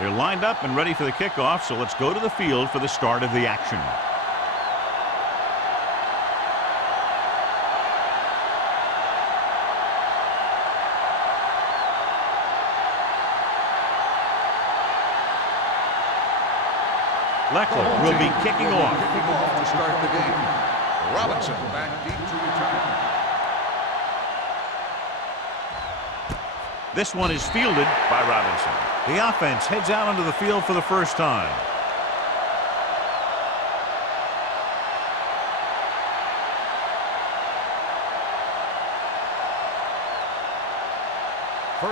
They're lined up and ready for the kickoff, so let's go to the field for the start of the action. Leckler will be kicking off. To start the game. Robinson back deep to return. This one is fielded by Robinson. The offense heads out onto the field for the first time.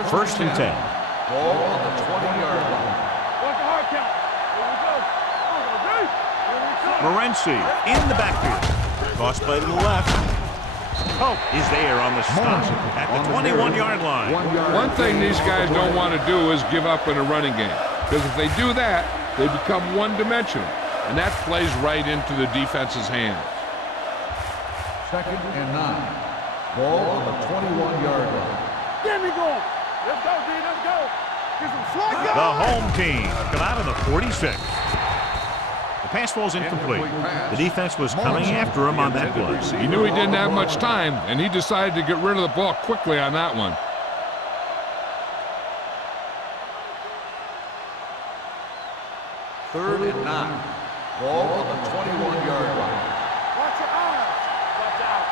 First and 10. Ball on the 20-yard line. Morency in the backfield. Toss play to the left. Pope is there on the stop at the 21-yard line. One thing these guys don't want to do is give up in a running game. Because if they do that, they become one-dimensional. And that plays right into the defense's hands. Second and 9. Ball on the 21-yard line. Get me going. Let's go, D. Let's go. Get some slack. The home team come out of the 46. The pass ball's incomplete. The defense was coming after him on that play. He knew he didn't have much time, and he decided to get rid of the ball quickly on that one. Third and 9. Ball on the 21-yard line. Watch your eyes. Watch out.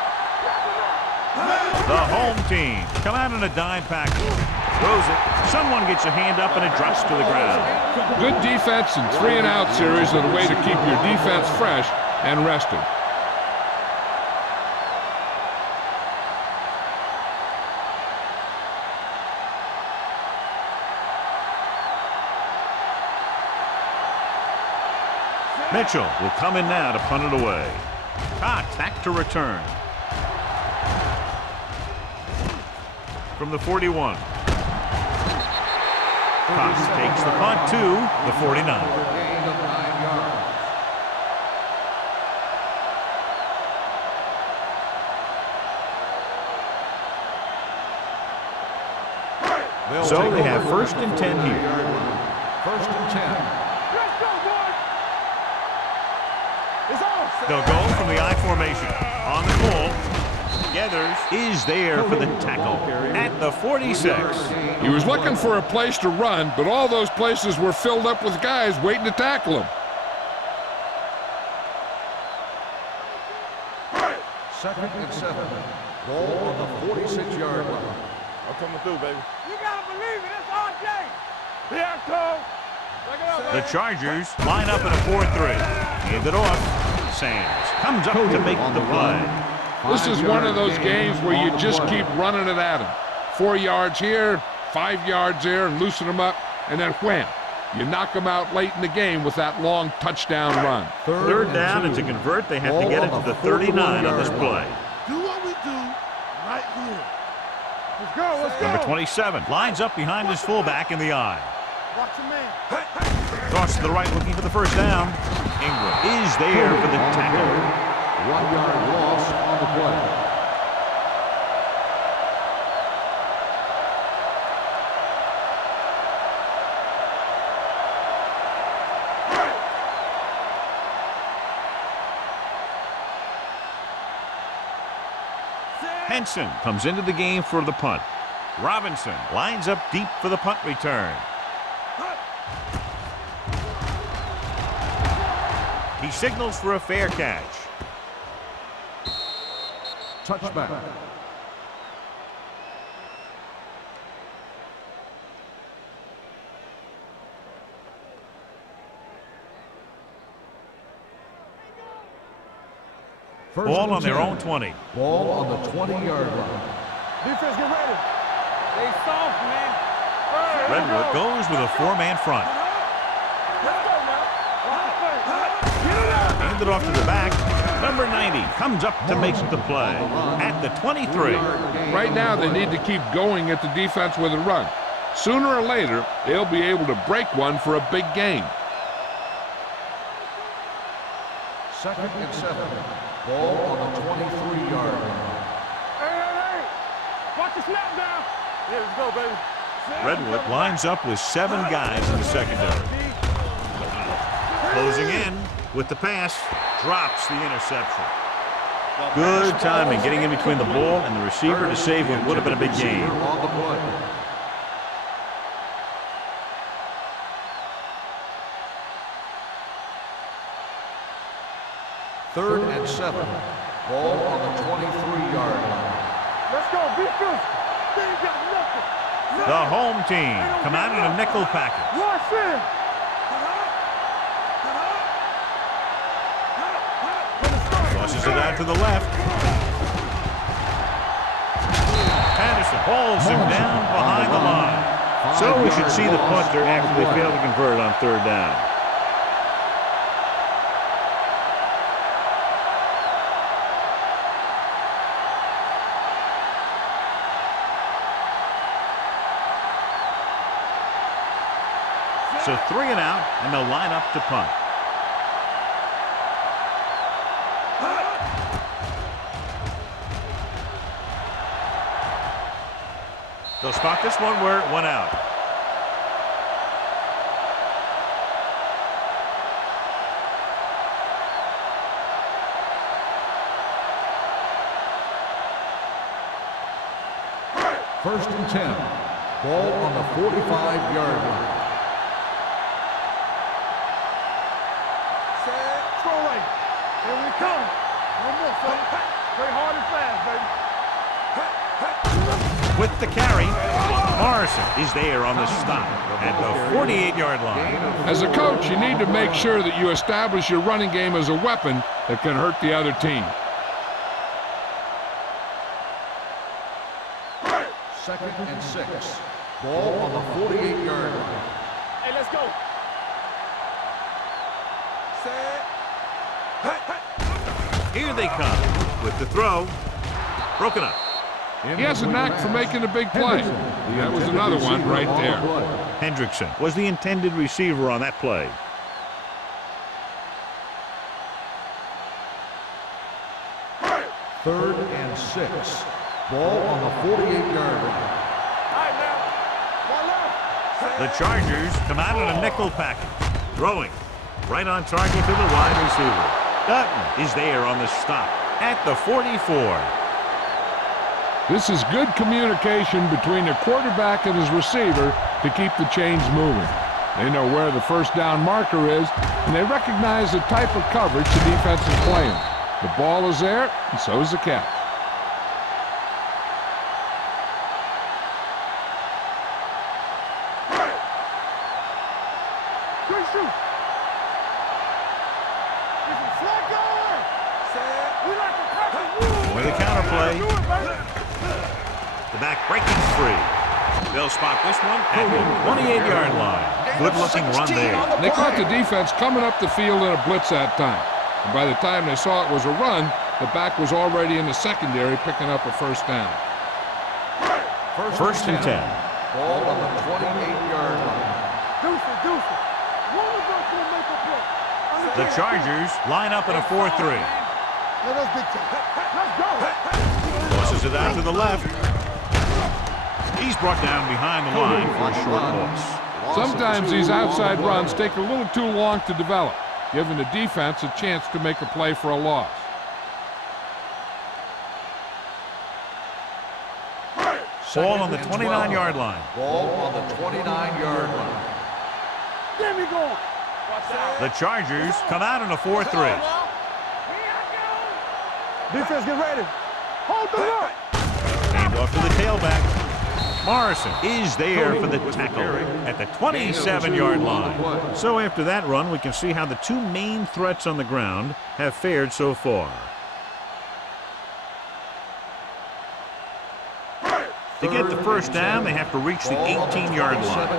The home team come out in a dime package. Throws it. Someone gets a hand up and it drops to the ground. Good defense and 3-and-out series are the way to keep your defense fresh and rested. Mitchell will come in now to punt it away. Cox back to return. From the 41. Cox takes the punt to the 49. Gain of 9 yards. So they have first and 10 here. First and 10. Let's go, boys. It's on. They'll go from the I formation. On the pull. Gathers is there for the tackle at the 46. He was looking for a place to run, but all those places were filled up with guys waiting to tackle him. Second and 7. Ball on the 46-yard line. I'm coming through, baby. You gotta believe it. It's RJ. Yeah, Cole. Check it out, The Chargers line up in a 4-3. Hand it off. Sands comes up to make the play. This is one of those games where you just keep running it at him. 4 yards here, 5 yards there, and loosen them up, and then wham. You knock them out late in the game with that long touchdown run. Third down, and to convert, they have to get it to the 39 on this play. Do what we do right here. Let's go. Let's go. Number 27 lines up behind his fullback in the eye. Watch your man. Toss to the right, looking for the first down. Ingram is there for the tackle. 1-yard loss on the play. Henson comes into the game for the punt. Robinson lines up deep for the punt return. He signals for a fair catch. Touchback. Ball on their own 20. Ball on the 20-yard line. Defense, get ready. Stay soft, man. Redwood goes with a 4-man front. Let's go, man. Get it out. Hand it off to the back. Number 90 comes up to make the play at the 23. Right now, they need to keep going at the defense with a run. Sooner or later, they'll be able to break one for a big game. Second and 7. Ball on the 23-yard line. Hey. Watch the snap down. Yeah, let's go, baby. Redwood lines up with 7 guys in the secondary. Closing in with the pass, drops the interception. Good timing, getting in between the ball and the receiver to save what would have been a big gain. On the play. Third and 7. Ball on the 23-yard line. Let's go, be good. They ain't got nothing. The home team come out in a nickel package. Rush in. Tosses it out to the left. Patterson hauls him down behind the line. So we should see the punter after they fail to convert on 3rd down. So 3 and out, and they'll line up to punt. They'll spot this one where it went out. First and 10. Ball on the 45-yard line. Throw right. Here we come. No more, son. Play hard and fast, baby. With the carry, Morrison is there on the stop at the 48-yard line. As a coach, you need to make sure that you establish your running game as a weapon that can hurt the other team. Second and 6. Ball on the 48-yard line. Hey, let's go. Here they come with the throw. Broken up. He has a knack for making a big play. That was another one right there. Hendrickson was the intended receiver on that play. Third and 6. Ball on the 48-yard line. All right, now. One left. The Chargers come out in a nickel package. Throwing right on target to the wide receiver. Dutton is there on the stop at the 44. This is good communication between the quarterback and his receiver to keep the chains moving. They know where the first down marker is, and they recognize the type of coverage the defense is playing. The ball is there, and so is the catch. Good shoot. This is flat going. We like to practice. With a counterplay. Do it, baby. The back breaking free. They'll spot this one at the 28-yard line. Good-looking run there. They caught the defense coming up the field in a blitz that time. And by the time they saw it was a run, the back was already in the secondary picking up a first down. First and 10. Ball on the 28-yard line. Deuce it, deuce it. One of us will make a play. The Chargers line up in a 4-3. Let us big time. Let's go. Tosses it out to the left. He's brought down behind the line for a short loss. Sometimes these outside runs take a little too long to develop, giving the defense a chance to make a play for a loss. Ball on the 29-yard line. Ball on the 29-yard line. Get me going. Watch out. The Chargers come out in a 4-3. Defense, get ready. Hold the look. Aimed off to the tailback. Morrison is there for the tackle at the 27-yard line. So after that run, we can see how the two main threats on the ground have fared so far. To get the first down, they have to reach the 18-yard line.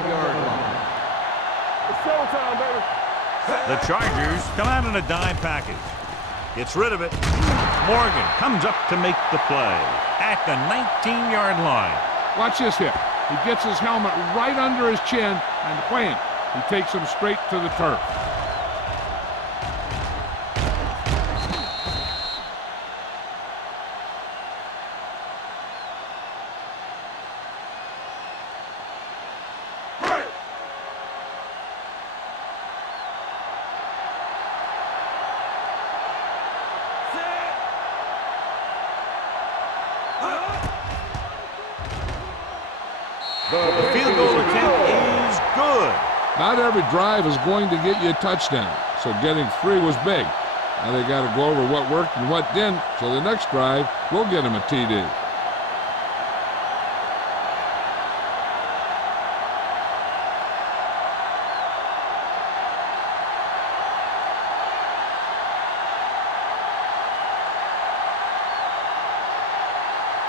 It's showtime, baby. The Chargers come out in a dime package. Gets rid of it. Morgan comes up to make the play at the 19-yard line. Watch this here. He gets his helmet right under his chin, and wham, he takes him straight to the turf. Not every drive is going to get you a touchdown, so getting 3 was big. Now they got to go over what worked and what didn't, so the next drive will get them a TD.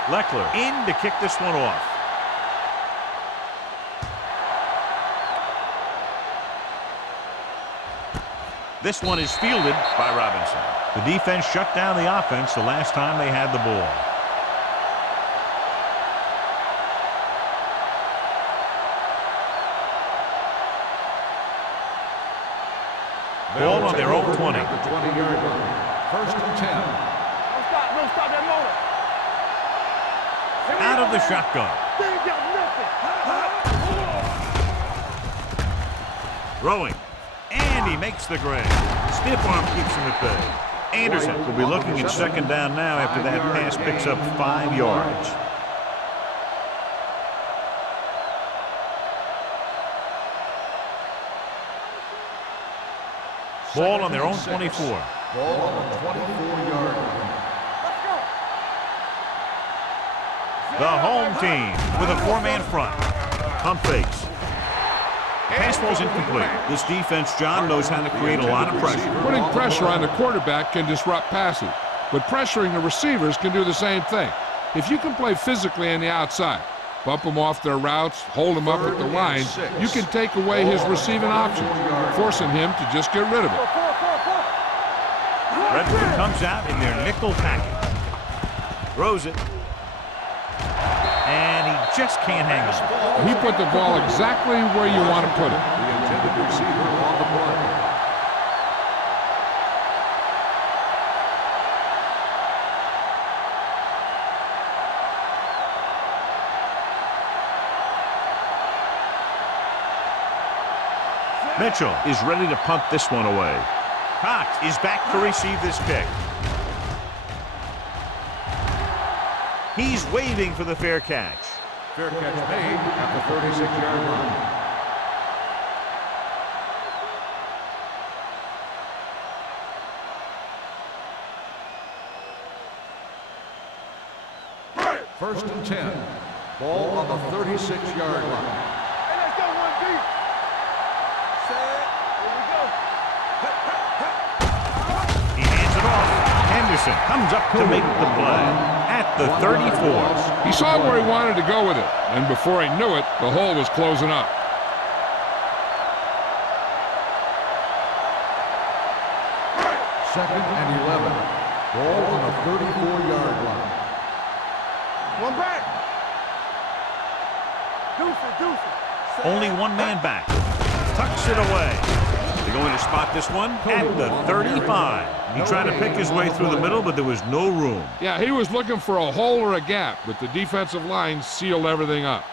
Leckler in to kick this one off. This one is fielded by Robinson. The defense shut down the offense the last time they had the ball. Ball on their own 20. At the 20-yard line. First and 10. Don't stop that motor. Out of the shotgun. They ain't got nothing. Throwing. And he makes the grade. Stiff arm keeps him at bay. Anderson will be looking at second down now after that pass picks up 5 yards. Ball on their own 24. Ball on the 24-yard line. The home team with a 4-man front. Pump fakes. Pass ball's incomplete. This defense, John, knows how to create a lot of pressure. Putting pressure on the quarterback can disrupt passing, but pressuring the receivers can do the same thing. If you can play physically on the outside, bump them off their routes, hold them up at the line, you can take away his receiving options, forcing him to just get rid of it. Redwood comes out in their nickel package. Throws it. And he just can't hang on. He put the ball exactly where you want to put it. The intended receiver on the play. Mitchell is ready to punt this one away. Cox is back to receive this kick. He's waving for the fair catch. Fair catch made at the 36-yard line. First and 10. Ball on the 36-yard line. Hey, let's go one deep. Set. Here we go. He hands it off. Henderson comes up to make the play at the 34. He saw where he wanted to go with it, and before he knew it, the hole was closing up. Second and 11. Ball on the 34-yard line. One back. Deuce. Only one man back. Tucks it away. They're going to spot this one at the 35. He tried to pick his way through the middle, but there was no room. Yeah, he was looking for a hole or a gap, but the defensive line sealed everything up.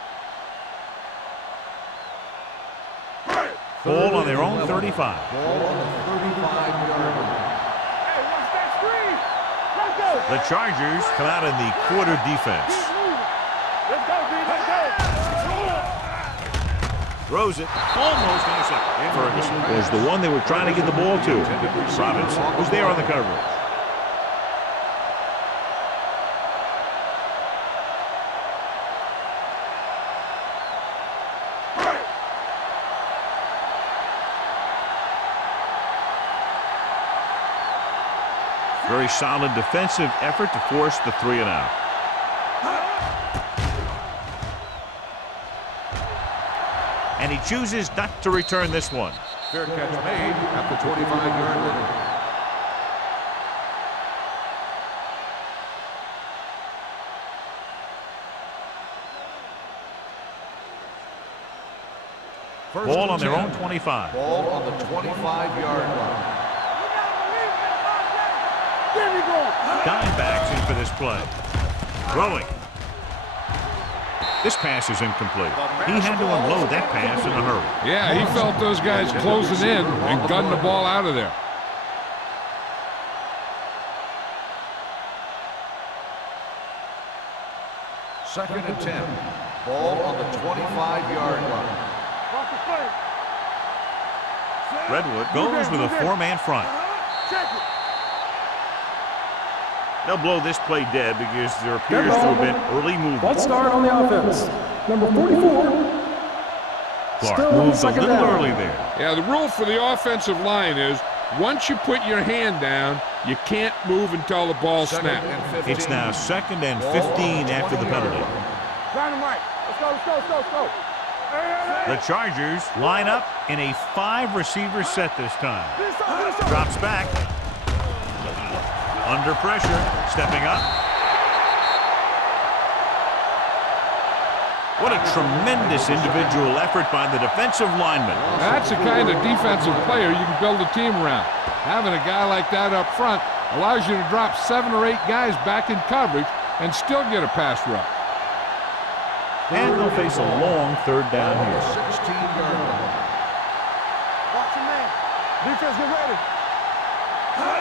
Ball on their own 35. Ball on the 35-yard line. Hey, watch that screen. Let's go. The Chargers come out in the quarter defense. Let's go, B. Let's go. Throws it, almost intercepted. Ferguson was the one they were trying to get the ball to. Robinson was there on the coverage. Very solid defensive effort to force the 3 and out. And he chooses not to return this one. Fair catch made at the 25-yard line. Ball on their own 25. Ball on the 25-yard line. There we go. Dimebacks in for this play. Throwing. This pass is incomplete. He had to unload that pass in a hurry. Yeah, he felt those guys closing in and gunned the ball out of there. Second and 10. Ball on the 25-yard line. Watch the play. Redwood goes with a four-man front. Check it. They'll blow this play dead because there appears to have been early movement. Let's start on the offense. Number 44. Clark Still on moved a second little down. early there. Yeah, the rule for the offensive line is once you put your hand down, you can't move until the ball snaps. It's now 2nd and 15 after the penalty. Dynamite. Let's go, let's go, let's go, let's go. The Chargers line up in a 5-receiver set this time. Drops back. Under pressure. Stepping up. What a tremendous individual effort by the defensive lineman. That's the kind of defensive player you can build a team around. Having a guy like that up front allows you to drop 7 or 8 guys back in coverage and still get a pass rush. And they'll face a long 3rd down here. 16-yard line. Watch your man. Defense, get ready.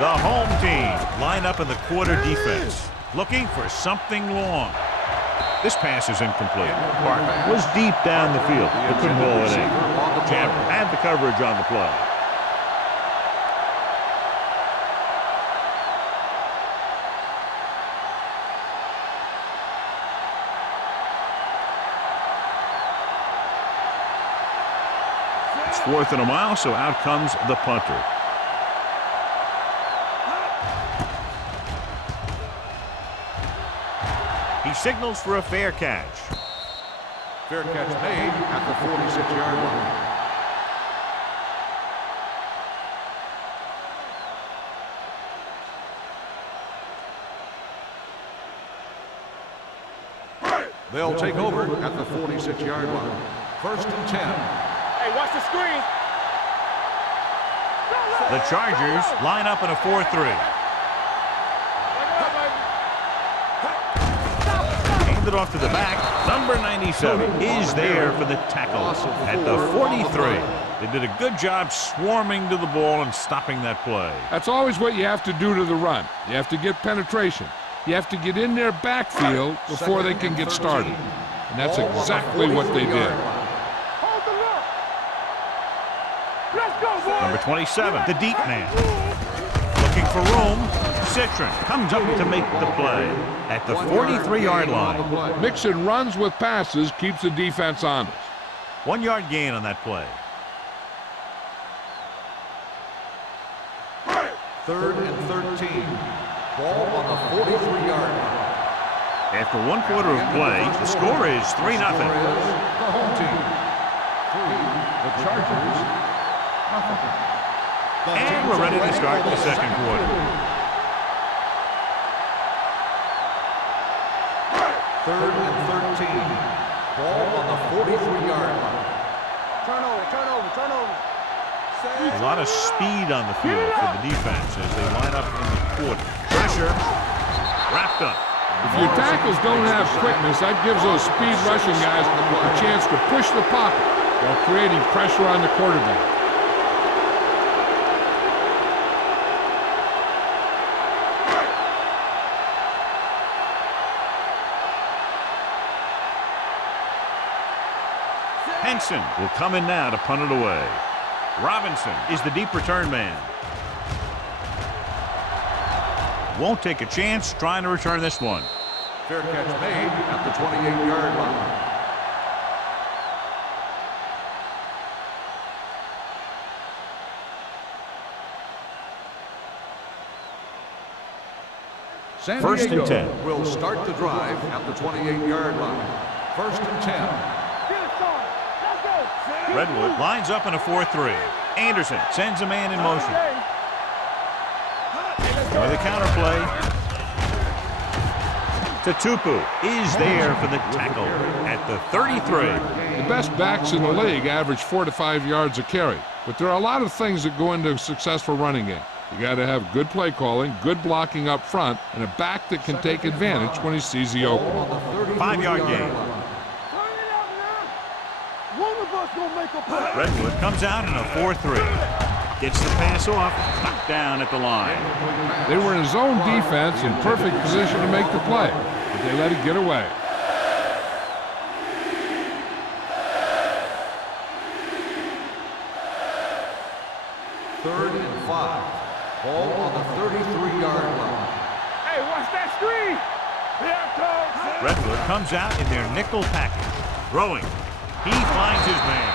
The home team line up in the quarter defense, looking for something long. This pass is incomplete. Clark was deep down the field, but couldn't haul it in. Chandler had the coverage on the play. It's 4th and a mile, so out comes the punter. He signals for a fair catch. Fair catch made at the 46-yard line. They'll take over at the 46-yard line. 1st and 10. Hey, watch the screen. The Chargers line up in a 4-3. Hand it off to the back. Number 97 is there for the tackle at the 43. They did a good job swarming to the ball and stopping that play. That's always what you have to do to the run. You have to get penetration. You have to get in their backfield before they can get started. And that's exactly what they did. Hold the look. Let's go, boy. Number 27, the deep man. Looking for room. Citron comes up to make the play at the 43-yard line. Mixing runs with passes keeps the defense honest. 1-yard gain on that play. 3rd and 13. Ball on the 43-yard line. After 1 quarter of play, the score is 3-0. The home team. 3. The Chargers. Nothing. And we're ready to start the 2nd quarter. 3rd and 13. Ball on the 43-yard line. Turnover, turnover, turnover. A lot of speed on the field for the defense as they line up in the quarter. Pressure. Wrapped up. If your tackles don't have quickness, that gives those speed rushing guys a chance to push the pocket while creating pressure on the quarterback. Henson will come in now to punt it away. Robinson is the deep return man. Won't take a chance trying to return this one. Fair catch made at the 28-yard line. San 1st and Diego 10. will start the drive at the 28-yard line. 1st and 10. Get it started. Let's go. Redwood lines up in a 4-3. Anderson sends a man in motion. With a counter play. Tatupu is there for the tackle at the 33. The best backs in the league average 4 to 5 yards a carry, but there are a lot of things that go into a successful running game. You got to have good play calling, good blocking up front, and a back that can take advantage when he sees the opening. 5-yard gain. Turn it out now. One of us gonna make a play. Redwood comes out in a 4-3. Gets the pass off, knocked down at the line. They were in a zone defense in perfect position to make the play, but they let it get away. 3rd and 5. Ball on the 33-yard line. Hey, watch that screen. Redwood comes out in their nickel package. Throwing. He finds his man.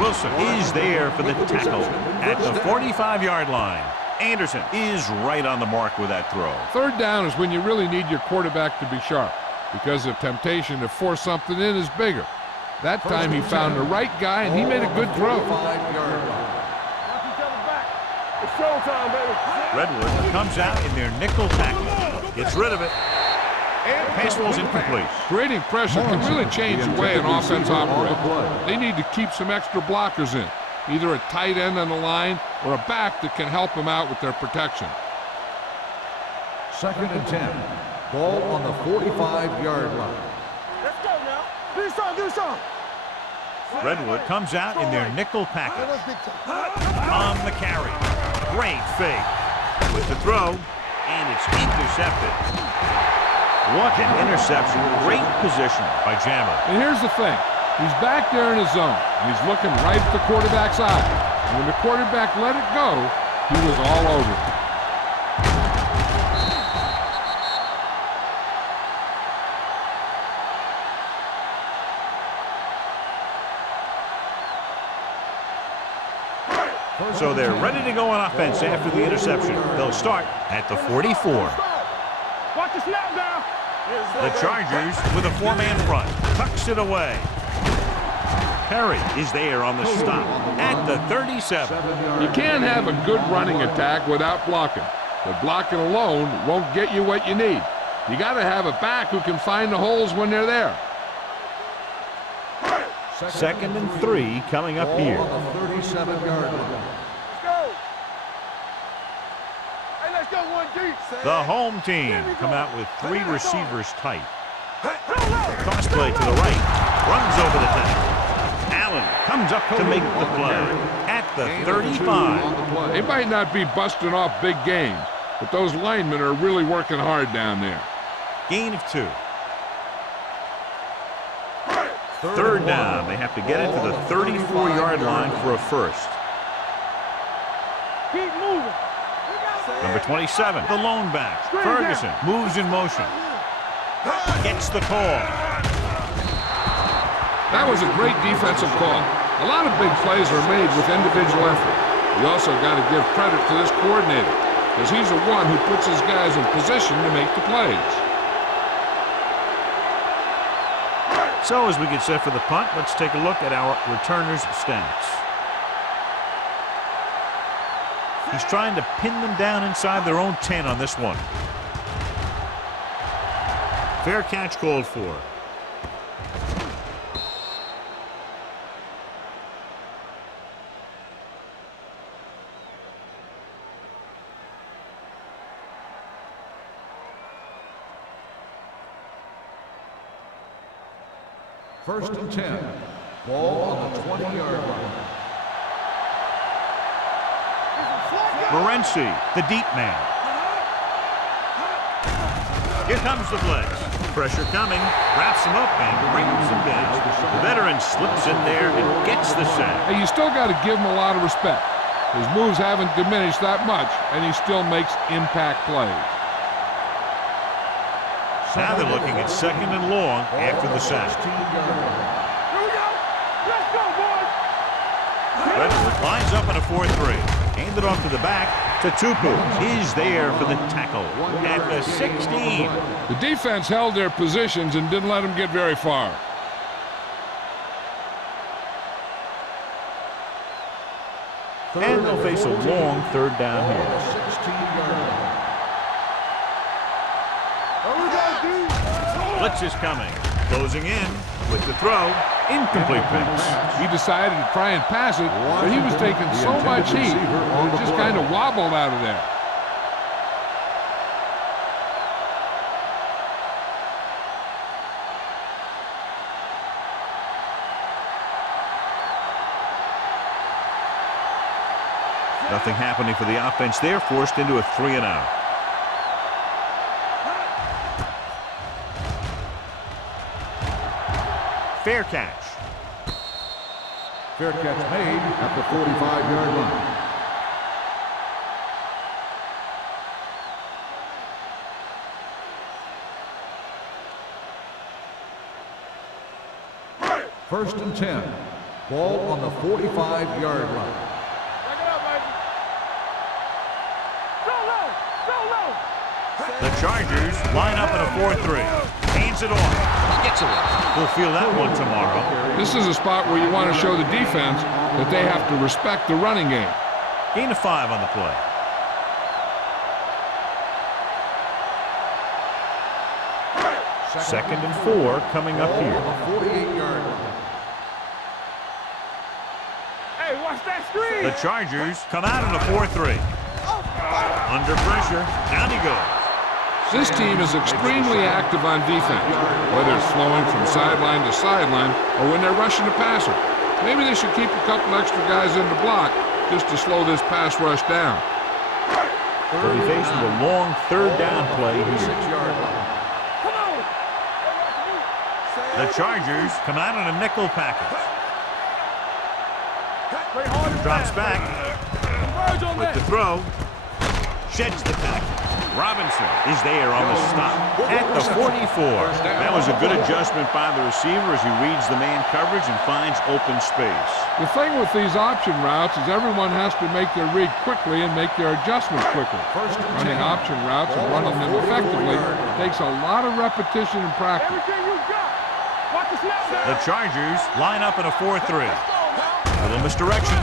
Wilson is there for the tackle at the 45-yard line. Anderson is right on the mark with that throw. 3rd down is when you really need your quarterback to be sharp because the temptation to force something in is bigger. That time he found the right guy and he made a good throw. It's showtime, baby. Redwood comes out in their nickel package. Gets rid of it. Pass ball's incomplete. Creating pressure can really change the way an offense operates. They need to keep some extra blockers in, either a tight end on the line or a back that can help them out with their protection. 2nd and 10. Ball on the 45-yard line. Let's go now. Do something. Redwood comes out in their nickel package. On the carry. Great fake. With the throw, and it's intercepted. What an interception. Great position by Jammer. And here's the thing. He's back there in his zone, and he's looking right at the quarterback's eye. And when the quarterback let it go, he was all over it. So they're ready to go on offense after the interception. They'll start at the 44. Watch the snap down. The Chargers with a 4-man front. Tucks it away. Perry is there on the stop at the 37. You can't have a good running attack without blocking. But blocking alone won't get you what you need. You got to have a back who can find the holes when they're there. 2nd and 3 coming up here. On the 37-yard line. Let's go one deep. The home team come out with 3 receivers tight. Cross play to the right. Runs over the tackle. Allen comes up to make the play at the 35. They might not be busting off big games, but those linemen are really working hard down there. Gain of 2. 3rd down. They have to get it to the 34-yard line for a first. Keep moving. Number 27, the lone back. Ferguson moves in motion. Gets the call. That was a great defensive call. A lot of big plays are made with individual effort. You also got to give credit to this coordinator, because he's the one who puts his guys in position to make the plays. So as we get set for the punt, let's take a look at our returners' stats. He's trying to pin them down inside their own 10 on this one. Fair catch called for. First and 10. Ball on the 20-yard line. Morency, the deep man. Here comes the blitz. Pressure coming, wraps him up and brings him down. The veteran slips in there and gets the sack. Hey, you still got to give him a lot of respect. His moves haven't diminished that much, and he still makes impact plays. Now they're looking at 2nd and long after the sack. Here we go. Let's go, boys. Redwood lines up in a 4-3. Handed off to the back to Tupu. He's there for the tackle at the 16. The defense held their positions and didn't let them get very far. And they'll face a long 3rd down here. 16-yard line. Blitz is coming. Closing in with the throw. Incomplete pass. He decided to try and pass it, but he was taking so much heat, he just kind of wobbled out of there. Nothing happening for the offense there, forced into a 3-and-out. Fair catch. Fair catch made at the 45-yard line. First and 10. Ball on the 45-yard line. Back it up, baby. So low. The Chargers line up in a 4-3. Hands it off. Gets it off. We'll feel that one tomorrow. This is a spot where you want to show the defense that they have to respect the running game. Gain of 5 on the play. Second and 4 coming up here. On the 48-yard line. Hey, watch that screen. The Chargers come out in a 4-3. Under pressure. Down he goes. This team is extremely active on defense, whether it's flowing from sideline to sideline or when they're rushing the passer. Maybe they should keep a couple extra guys in the block just to slow this pass rush down. They'll be faced with a long third down play here. 6-yard line. Come on. The Chargers come out in a nickel package. Play hard and Drops fast, back Converge on with that. the throw. Sheds the package. Robinson is there on the stop at the 44. That was a good adjustment by the receiver as he reads the man coverage and finds open space. The thing with these option routes is everyone has to make their read quickly and make their adjustment quickly. Running option routes and running them effectively takes a lot of repetition and practice. Everything you got. Watch the snap down. The Chargers line up in a 4-3. Little misdirection.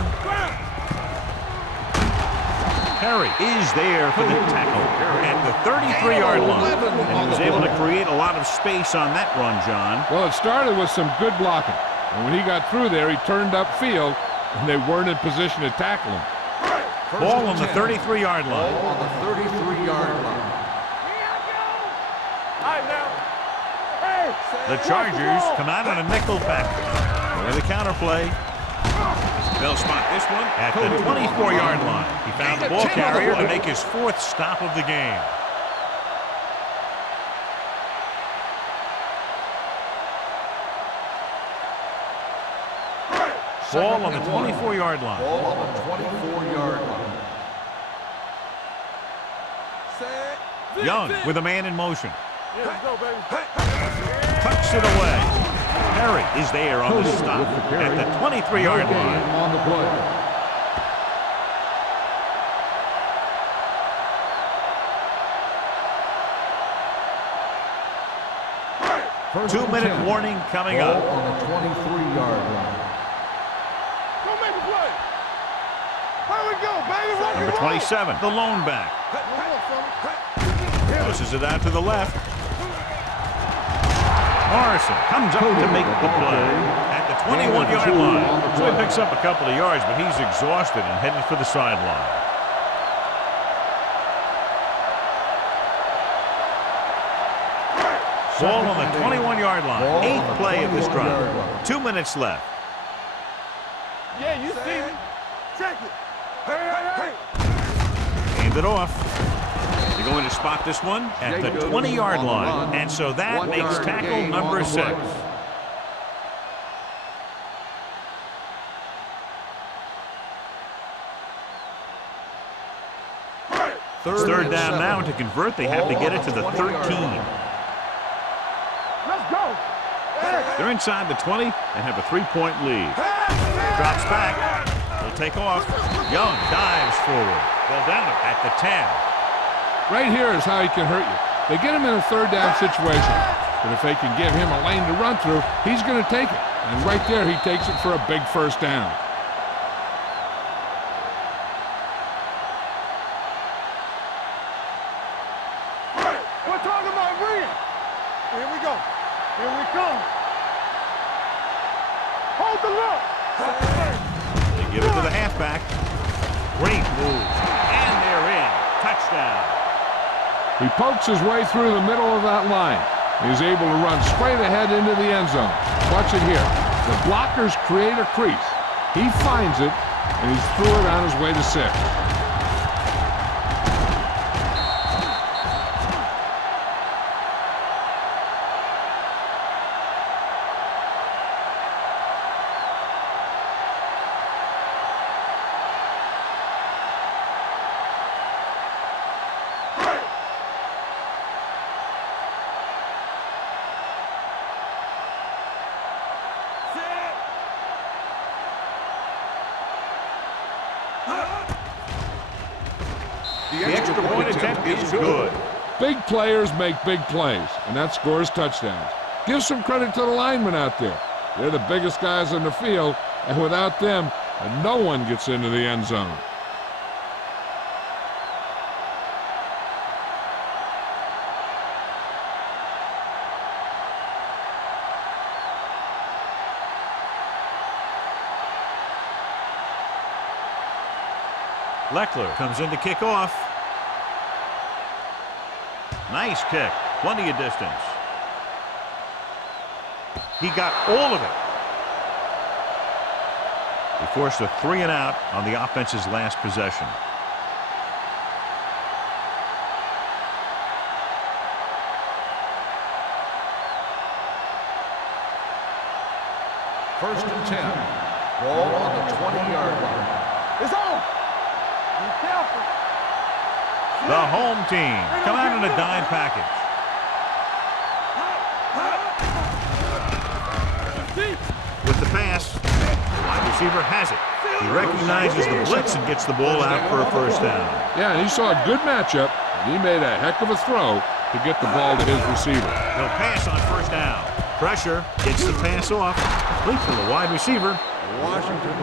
Perry is there for the tackle at the 33-yard line. And he was able to create a lot of space on that run, John. Well, it started with some good blocking. And when he got through there, he turned upfield, and they weren't in position to tackle him. Ball on the 33-yard line. Ball on the 33-yard line. All right, now. Hey. The Chargers come out on a nickel package. And the counterplay. They'll spot this one at the 24-yard line. He found the ball carrier to make his 4th stop of the game. Ball on the 24-yard line. Ball on the 24-yard line. Young with a man in motion. Yeah, let's go, baby. Tucks it away. Perry is there on the stop at the 23-yard line. On the play. First and 2-minute 10. warning coming Ball up. on the 23-yard line. Go make a play. Here we go, baby. Rock and Number roll. 27, the lone back. Tosses it out to the left. Morrison comes up to make the play at the 21-yard line. So he picks up a couple of yards, but he's exhausted and headed for the sideline. Ball on the 21-yard line. 8th play of this drive. 2 minutes left. Yeah, you see me. Check it. Hey. Hand it off. They're going to spot this one at the 20-yard line. And so that makes tackle number 6. It's third down now. To convert, they have to get it to the 13. Let's go. They're inside the 20 and have a 3-point lead. Drops back. They'll take off. Young dives forward. They'll down it at the 10. Right here is how he can hurt you. They get him in a third down situation. But if they can give him a lane to run through, he's going to take it. And right there, he takes it for a big first down. We're talking about bringing. Here we go. Here we come. Hold the look. They give it to the halfback. Great move. And they're in. Touchdown. He pokes his way through the middle of that line. He's able to run straight ahead into the end zone. Watch it here. The blockers create a crease. He finds it, and he's through it on his way to 6. The extra point attempt is good. Big players make big plays, and that scores touchdowns. Give some credit to the linemen out there. They're the biggest guys on the field, and without them, no one gets into the end zone. Leckler comes in to kick off. Nice kick. Plenty of distance. He got all of it. He forced a 3-and-out on the offense's last possession. First and 10. Ball on the 20-yard line. It's on. Be careful. The home team come out in a dime package. With the pass, the wide receiver has it. He recognizes the blitz and gets the ball out for a first down. Yeah, and he saw a good matchup. He made a heck of a throw to get the ball to his receiver. He'll pass on first down. Pressure, gets the pass off. Complete to the wide receiver. Washington.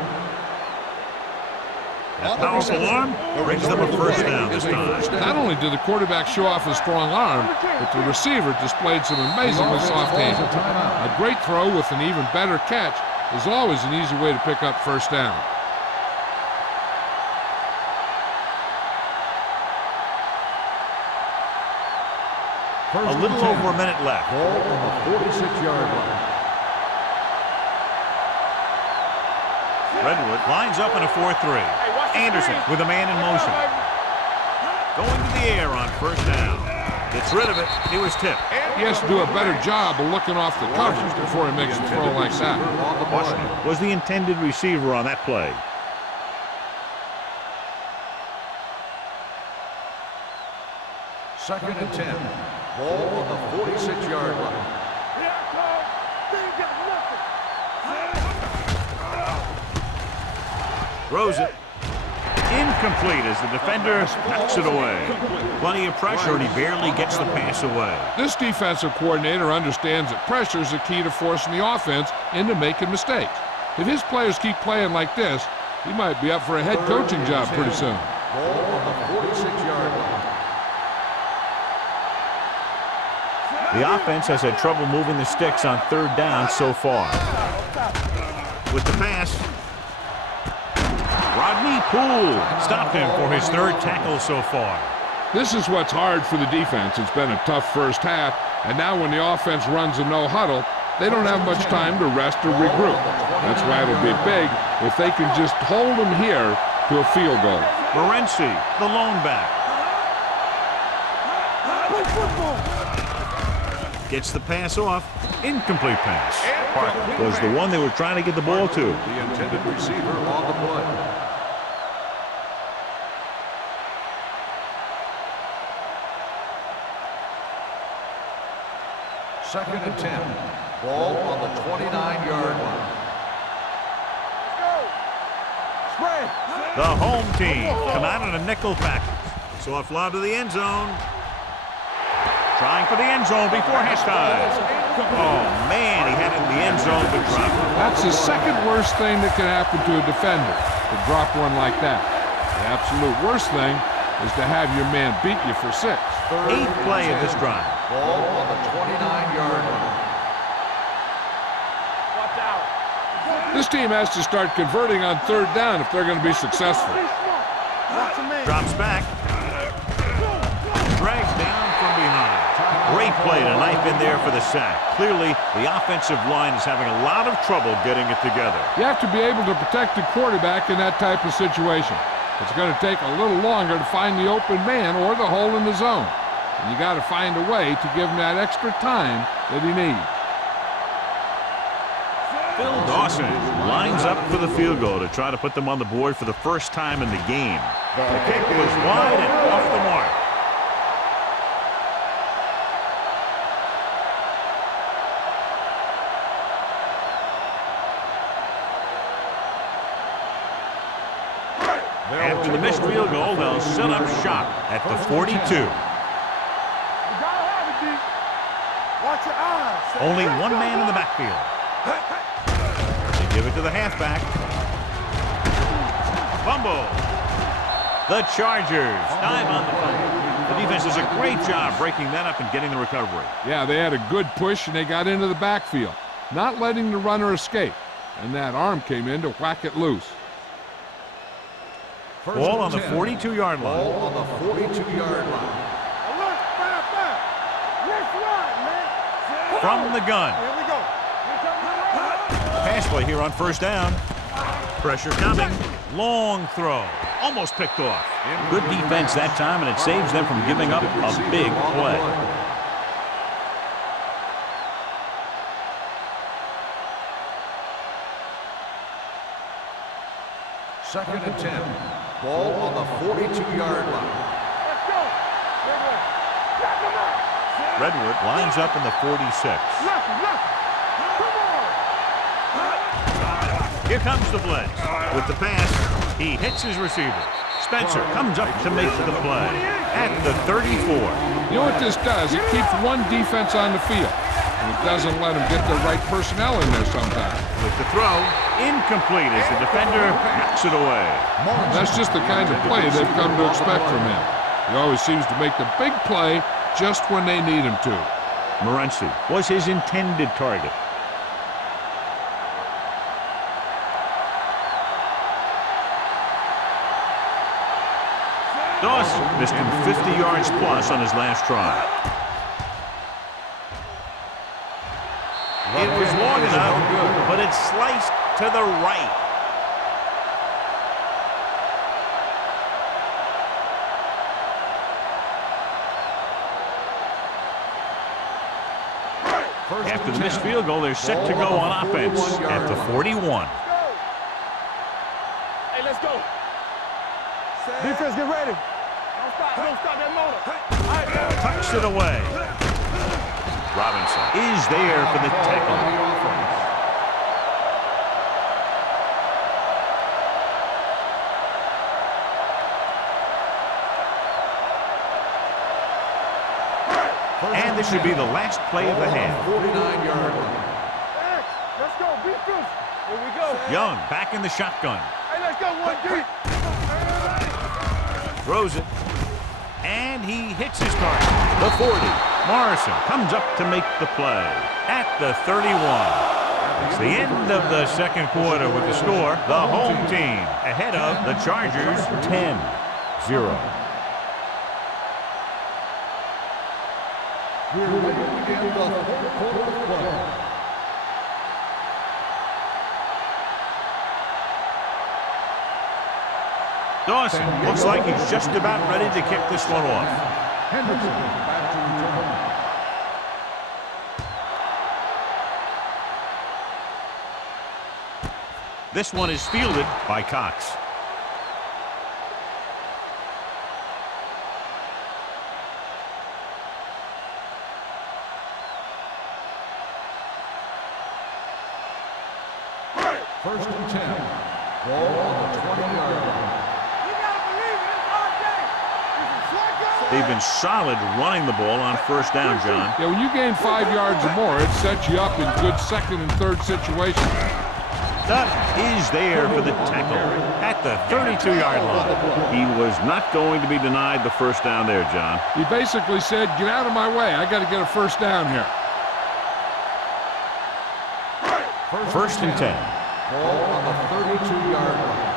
That powerful arm brings them a first down this time. Not only did the quarterback show off his strong arm, but the receiver displayed some amazingly soft hands. A great throw with an even better catch is always an easy way to pick up first down. A little over a minute left. Ball on the 46-yard line. Redwood lines up in a 4-3. Anderson with a man in motion. Going to the air on first down. Gets rid of it. He was tipped. He has to do a better job of looking off the coverage before he makes a throw like that. Washington was the intended receiver on that play. Second and 10. Ball on the 46-yard line. Throws it. Incomplete as the defender knocks it away. Plenty of pressure, and he barely gets the pass away. This defensive coordinator understands that pressure is the key to forcing the offense into making mistakes. If his players keep playing like this, he might be up for a head coaching job pretty soon. Ball on the 46-yard line. The offense has had trouble moving the sticks on third down so far. With the pass, Rodney Poole stopped him for his third tackle so far. This is what's hard for the defense. It's been a tough first half, and now when the offense runs a no huddle, they don't have much time to rest or regroup. That's why it'll be big if they can just hold them here to a field goal. Morency, the lone back. Gets the pass off. Incomplete pass. Parker was the one they were trying to get the ball to. The intended receiver on the play. Second and 10. Ball on the 29-yard line. The home team come out in a nickel package. Soft lob to the end zone. Trying for the end zone before halftime. Oh, man, he had it in the end zone but dropped it. That's the second worst thing that can happen to a defender, to drop one like that. The absolute worst thing is to have your man beat you for 6. Eighth play of this drive. Ball on the 29-yard line. Watch out. This team has to start converting on third down if they're going to be successful. Drops back. Drags down from behind. Great play to knife in there for the sack. Clearly, the offensive line is having a lot of trouble getting it together. You have to be able to protect the quarterback in that type of situation. It's going to take a little longer to find the open man or the hole in the zone. And you got to find a way to give him that extra time that he needs. Phil Dawson lines up for the field goal to try to put them on the board for the first time in the game. The kick was wide and off the mark. After the missed field goal, they'll set up shop at the 42. You gotta have it, D. Watch your eyes. Only one man in the backfield. They give it to the halfback. Fumble. The Chargers dive on the fumble. The defense does a great job breaking that up and getting the recovery. Yeah, they had a good push, and they got into the backfield, not letting the runner escape. And that arm came in to whack it loose. Ball on the 42-yard line. Ball on the 42-yard line. Alert, fire. Let's run, man. From the gun. Here we go. Pass play here on first down. Pressure coming. Long throw. Almost picked off. Good defense that time, and it saves them from giving up a big play. Second and 10. Ball on the 42-yard line. Let's go. Back him up. Redwood lines up in the 46. Left. Come on. Here comes the blitz. With the pass, he hits his receiver. Spencer comes up to make the play at the 34. You know what this does? It keeps one defense on the field, and it doesn't let them get the right personnel in there sometimes. With the throw, incomplete as the defender knocks it away. That's just the kind of play they've come to expect from him. He always seems to make the big play just when they need him to. Morency was his intended target. Dawson missed him 50 yards plus on his last try. It was long enough, but it sliced to the right. After the missed field goal, they're set to go on offense at the 41. Hey, let's go. Defense, get ready. Don't stop that motor. All right, Tucks it away. Robinson is there for the tackle. And this should be the last play of the half. 49-yard line. let's go. Be fierce. Here we go. Young back in the shotgun. Hey, let's go. One deep. Throws it. And he hits his target. The 40. Morrison comes up to make the play at the 31. It's the end of the second quarter with the score. The home team ahead of the Chargers 10-0. We're ready to begin the fourth quarter of play. Dawson looks like he's just about ready to kick this one off. Henderson back to return. This one is fielded by Cox. First and 10. Ball on the 20-yard line. You gotta believe it. It's our game. They've been solid running the ball on first down, John. Yeah, when you gain 5 yards or more, it sets you up in good second and third situations. Dutt is there for the tackle at the 32-yard line. He was not going to be denied the first down there, John. He basically said, get out of my way. I got to get a first down here. First and 10. Ball on the 32-yard line.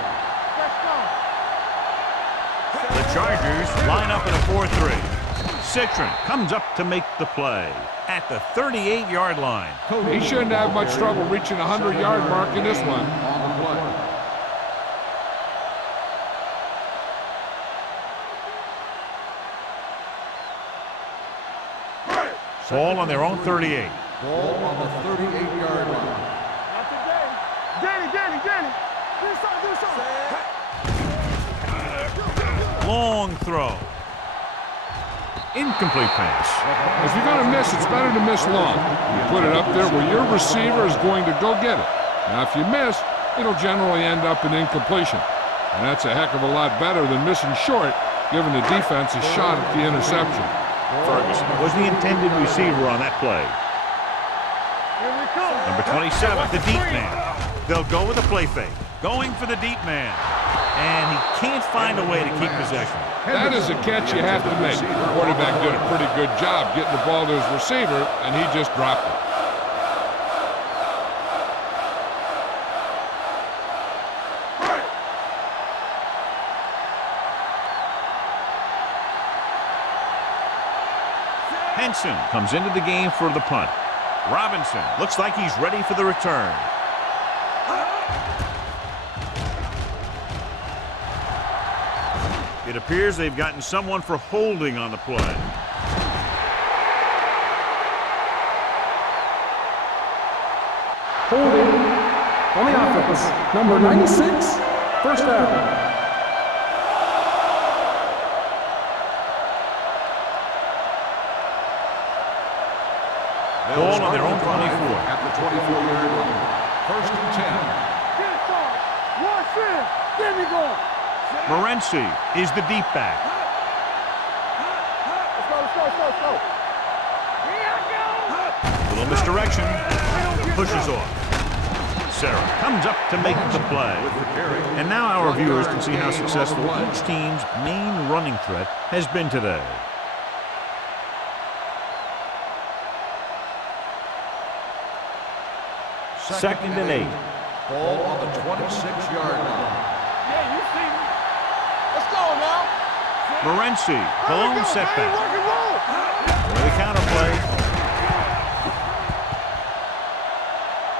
The Chargers line up in a 4-3. Citron comes up to make the play at the 38-yard line. He shouldn't have much trouble reaching the 100-yard mark in this one. On the play. Ball on their own 38. Ball on the 38-yard line. Not today. Danny. Do something. Long throw. Incomplete pass. If you're going to miss, it's better to miss long. You put it up there where your receiver is going to go get it. Now, if you miss, it'll generally end up in incompletion. And that's a heck of a lot better than missing short, giving the defense a shot at the interception. Ferguson was the intended receiver on that play. Number 27, the deep man. They'll go with a play fake. Going for the deep man. And he can't find a way to keep possession. That is a catch you have to make. The quarterback did a pretty good job getting the ball to his receiver, and he just dropped it. Henson comes into the game for the punt. Robinson looks like he's ready for the return. It appears they've gotten someone for holding on the play. Holding on the offense. Number 96, first down. Ball on their own 24. At the 24-yard line. First and 10. There we go. Morency is the deep back. Let's go. Little misdirection. Pushes off. Sarah comes up to make the play. And now our viewers can see how successful each team's main running threat has been today. Second and 8. Ball on the 26-yard line. Yeah, you see me. Let's go now. Morency, the lone setback. Rock and roll. With a counter play.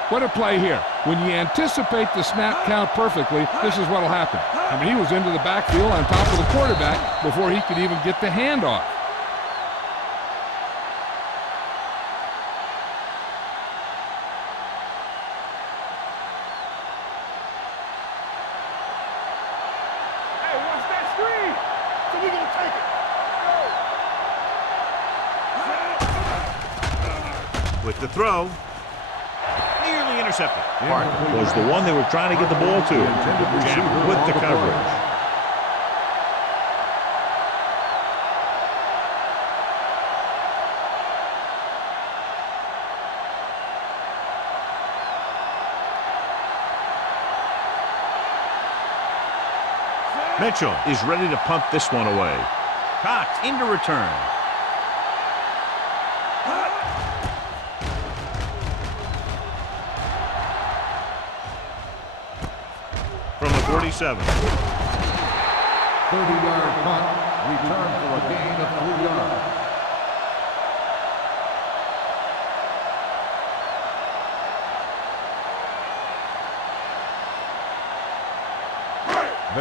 What a play here. When you anticipate the snap count perfectly, this is what will happen. I mean, he was into the backfield on top of the quarterback before he could even get the handoff. With the throw, nearly intercepted. Was the one they were trying to get the ball to. Jam with the coverage. Mitchell is ready to punt this one away. Cox into return. From the 47. 30-yard punt. Return for a gain of 3 yards.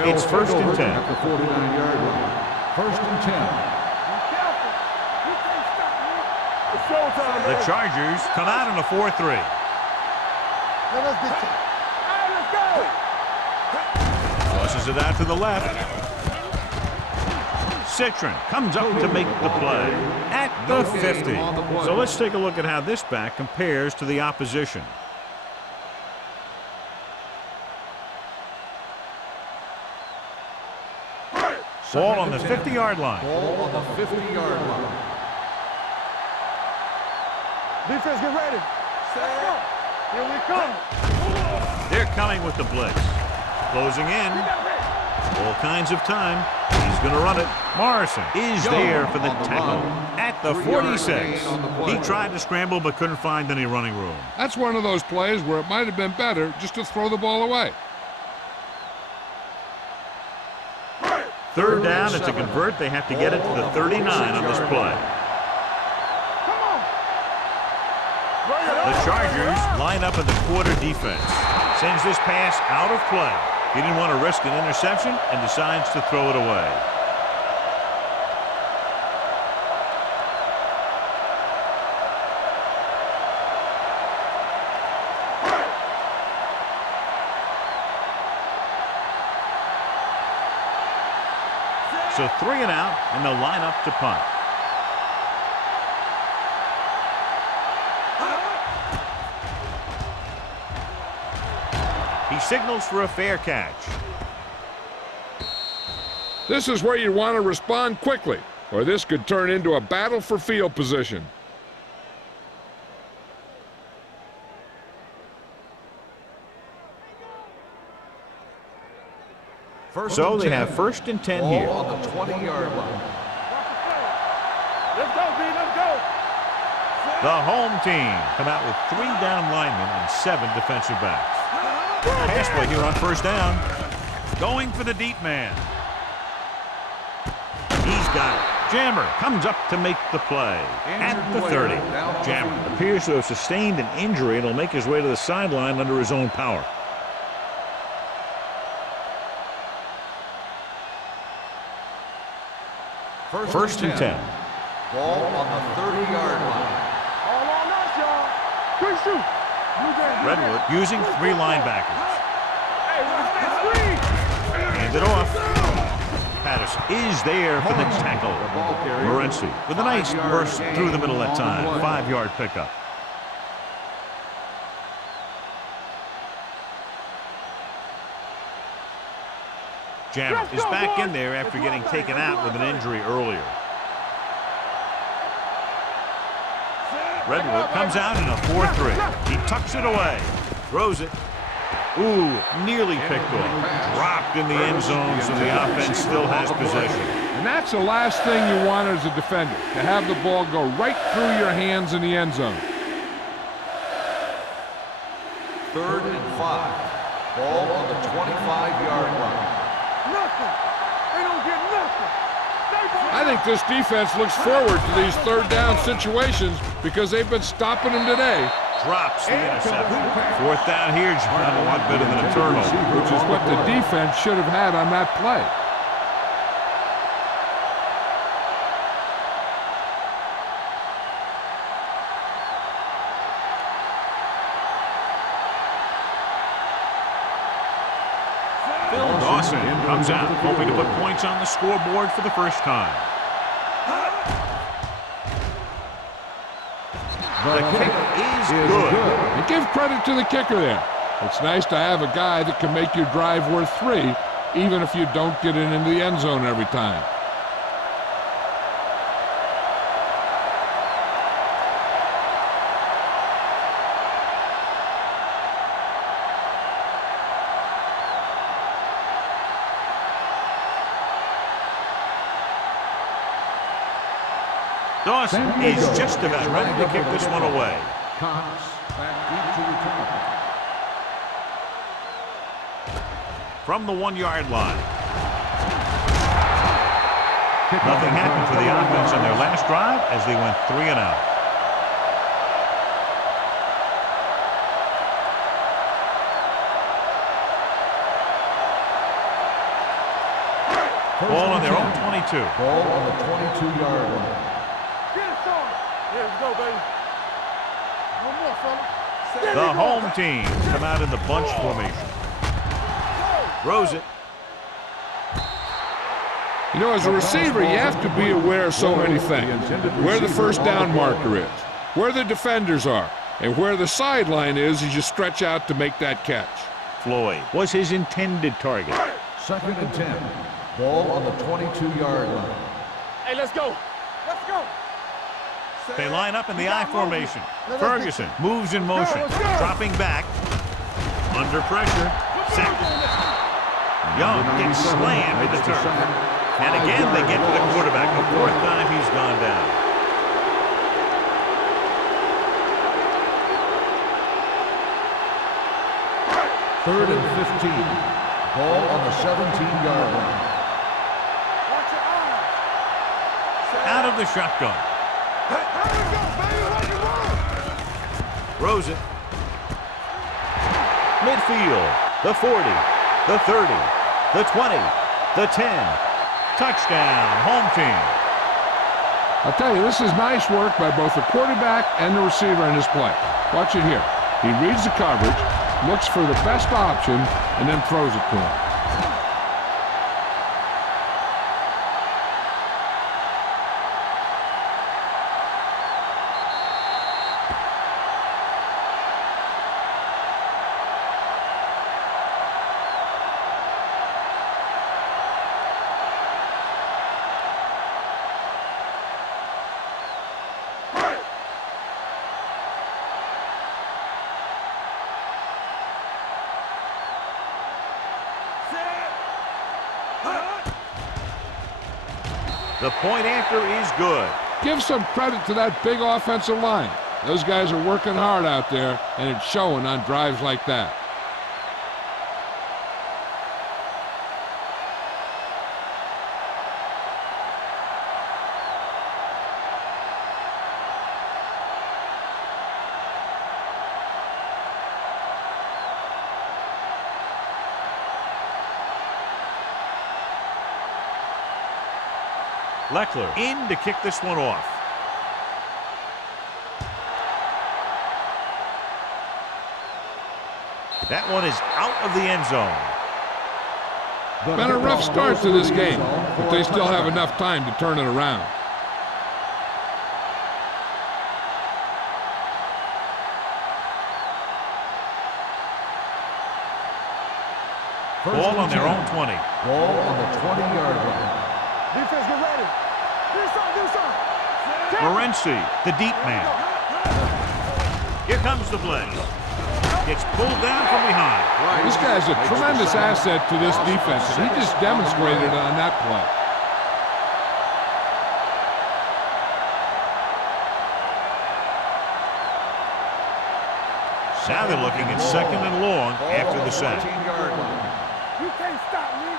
It's first and 10. At the 49-yard line. First and 10. It's showtime, The baby. Chargers come out in a 4-3. Let us get you. All right, let's go. Tosses it out to the left. Citron comes up to make the play at the 50. So let's take a look at how this back compares to the opposition. Ball on the 50-yard line. Ball on the 50-yard line. Defense, get ready. Set. Here we come. They're coming with the blitz. Closing in. All kinds of time. He's going to run it. Morrison is there for the tackle at the 46. He tried to scramble but couldn't find any running room. That's one of those plays where it might have been better just to throw the ball away. Third down, and to convert, they have to get it to the 39 on this play. The Chargers line up in the quarter defense. Sends this pass out of play. He didn't want to risk an interception and decides to throw it away. So 3 and out, and they'll line up to punt. He signals for a fair catch. This is where you want to respond quickly, or this could turn into a battle for field position. So they have 1st and 10 here. Ball on the 20-yard line. Let's go, B, let's go. The home team come out with 3 down linemen and 7 defensive backs. Pass play here on 1st down. Going for the deep man. He's got it. Jammer comes up to make the play at the 30. Jammer appears to have sustained an injury and will make his way to the sideline under his own power. First and 10. Ball on the 30-yard line. All on us, y'all. Quick shoot. Redwood using 3 linebackers. Hey, what's that screen? Hand it off. Patterson is there for the tackle. Morency with a nice burst through the middle that time. 5-yard pickup. Jammer is back in there after getting taken out with an injury earlier. Redwood comes out in a 4-3. He tucks it away. Throws it. Ooh, nearly picked off. Dropped in the end zone, so the offense still has possession. And that's the last thing you want as a defender, to have the ball go right through your hands in the end zone. 3rd and 5. Ball on the 25-yard line. Nothing. They don't get nothing. I think this defense looks forward to these 3rd down situations because they've been stopping them today. Drops the interception. 4th down here, John, a lot better than a turnover. Which is what the defense should have had on that play. Dawson comes out, hoping to put points on the scoreboard for the first time. The kick is good. And give credit to the kicker there. It's nice to have a guy that can make your drive worth 3, even if you don't get it into the end zone every time. Dawson is just about ready to kick this one away. Cox back deep to return. From the 1-yard line. Nothing happened for the offense on their last drive as they went 3 and out. Ball on their own 22. Ball on the 22-yard line. Get it, son. Yeah, let's go, baby. One more, fella. The home team come out in the bunch formation. Throws it. You know, as a receiver, you have to be aware of so many things. Where the 1st down marker is, where the defenders are, and where the sideline is as you stretch out to make that catch. Floyd was his intended target. 2nd and 10. Ball on the 22-yard line. Hey, let's go. Let's go. They line up in the I formation. Ferguson moves in motion, dropping back. Under pressure. Sacked. Young gets slammed in the turf. And again, they get to the quarterback. The 4th time he's gone down. Third and 15. Ball on the 17-yard line. Watch your eyes. Out of the shotgun. Hey, here we go, baby. Rock and roll. Throws it. Midfield. The 40. The 30. The 20. The 10. Touchdown. Home team. I'll tell you, this is nice work by both the quarterback and the receiver in this play. Watch it here. He reads the coverage, looks for the best option, and then throws it to him. The point after is good. Give some credit to that big offensive line. Those guys are working hard out there, and it's showing on drives like that. Leckler in to kick this one off. That one is out of the end zone. Been a rough start to this game, but they still have enough time to turn it around. Ball on their own 20. Ball on the 20-yard line. Defense, get ready. Do something. Morency, the deep man. Here comes the blitz. Gets pulled down from behind. This guy's a tremendous asset to this defense, and he just demonstrated it on that play. Now they're looking at second and long after the sack. You can't stop me.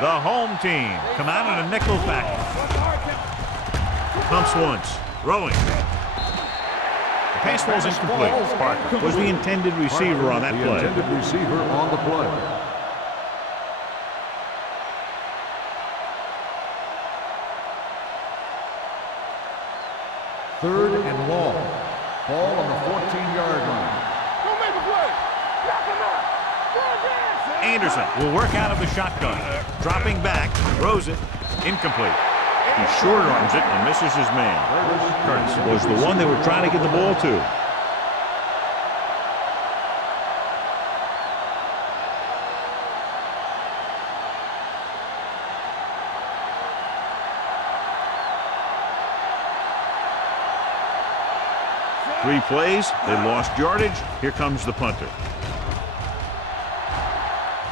The home team come out in a nickel package. Pumps once. Throwing. The pass falls incomplete. Parker was the intended receiver on that play. The intended receiver on the play. Third and long. Ball on the 14-yard line. Don't make a play. Knock him out. Anderson will work out of the shotgun. Dropping back, throws it, incomplete. He short arms it and misses his man. Curtis was the one they were trying to get the ball to. Three plays, they lost yardage. Here comes the punter.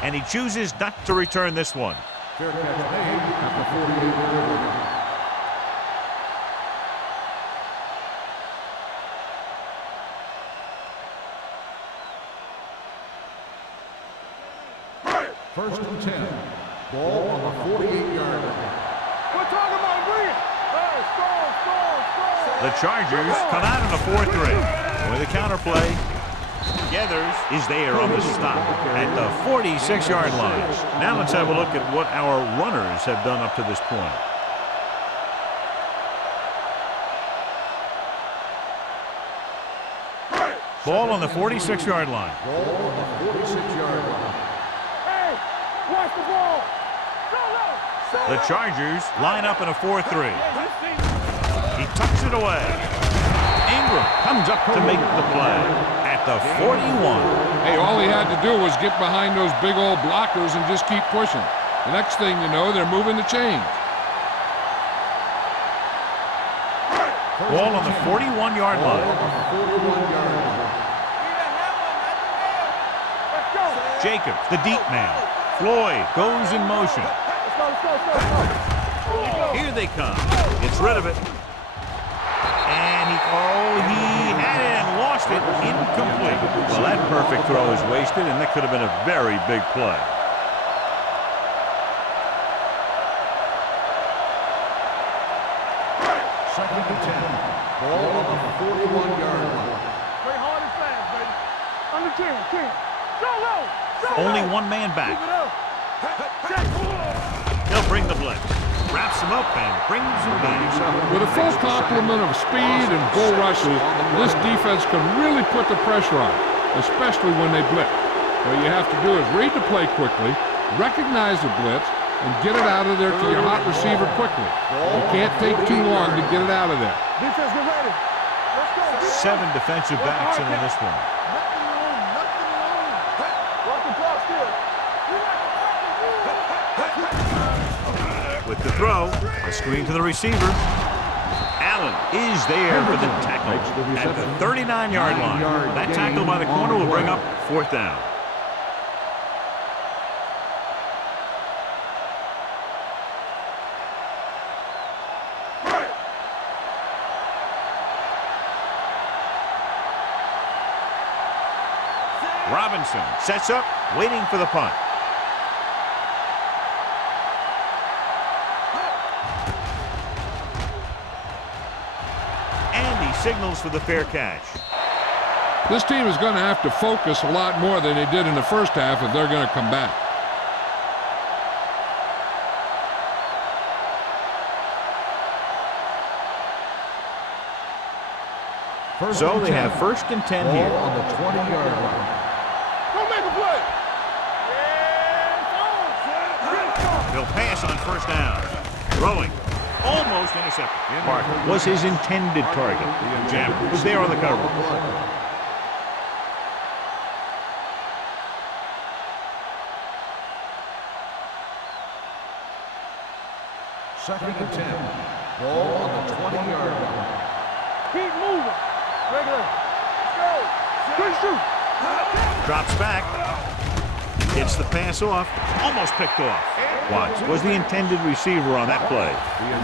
And he chooses not to return this one. Fair catch made at the 48-yard line. First and 10. Ball on the 48-yard line. We're talking about Green. The Chargers come out in a 4-3. With a counterplay, Gathers is there on the stop at the 46-yard line. Now let's have a look at what our runners have done up to this point. Ball on the 46-yard line. Ball on the 46-yard line. Hey, watch the ball. The Chargers line up in a 4-3. He tucks it away. Ingram comes up to make the play at the 41. Hey, all he had to do was get behind those big old blockers and just keep pushing. The next thing you know, they're moving the chains. Ball on the 41-yard line. Jacobs, the deep man. Floyd goes in motion. Here they come. Gets rid of it. And he had it and lost it. Incomplete. Well, that perfect throw is wasted, and that could have been a very big play. Second and 10. Ball on the 41-yard line. Play hard and fast, baby. Under 10. Go low. Only one man back. He'll bring the blitz. Wraps him up and brings him back. With a full complement of speed and bull rushes, this defense can really put the pressure on, especially when they blitz. What you have to do is read the play quickly, recognize the blitz, and get it out of there to your hot receiver quickly. You can't take too long to get it out of there. Defense, get ready. Let's go. 7 defensive backs in this one. Nothing wrong. Watch the clock still. With the throw, a screen to the receiver. Allen is there for the tackle at the 39-yard line. That tackle by the corner will bring up 4th down. Robinson sets up, waiting for the punt. And he signals for the fair catch. This team is going to have to focus a lot more than they did in the first half if they're going to come back. So they have first and 10 here. On the 20-yard line. Don't make a play. He'll pass on first down. Throwing. Almost intercepted. Parker was his intended target. Jam was there on the cover. Second and 10. Ball on the 20-yard line. Keep moving. Regular. Let's go. Good shoot. Drops back. Gets the pass off. Almost picked off. Watts was the intended receiver on that play.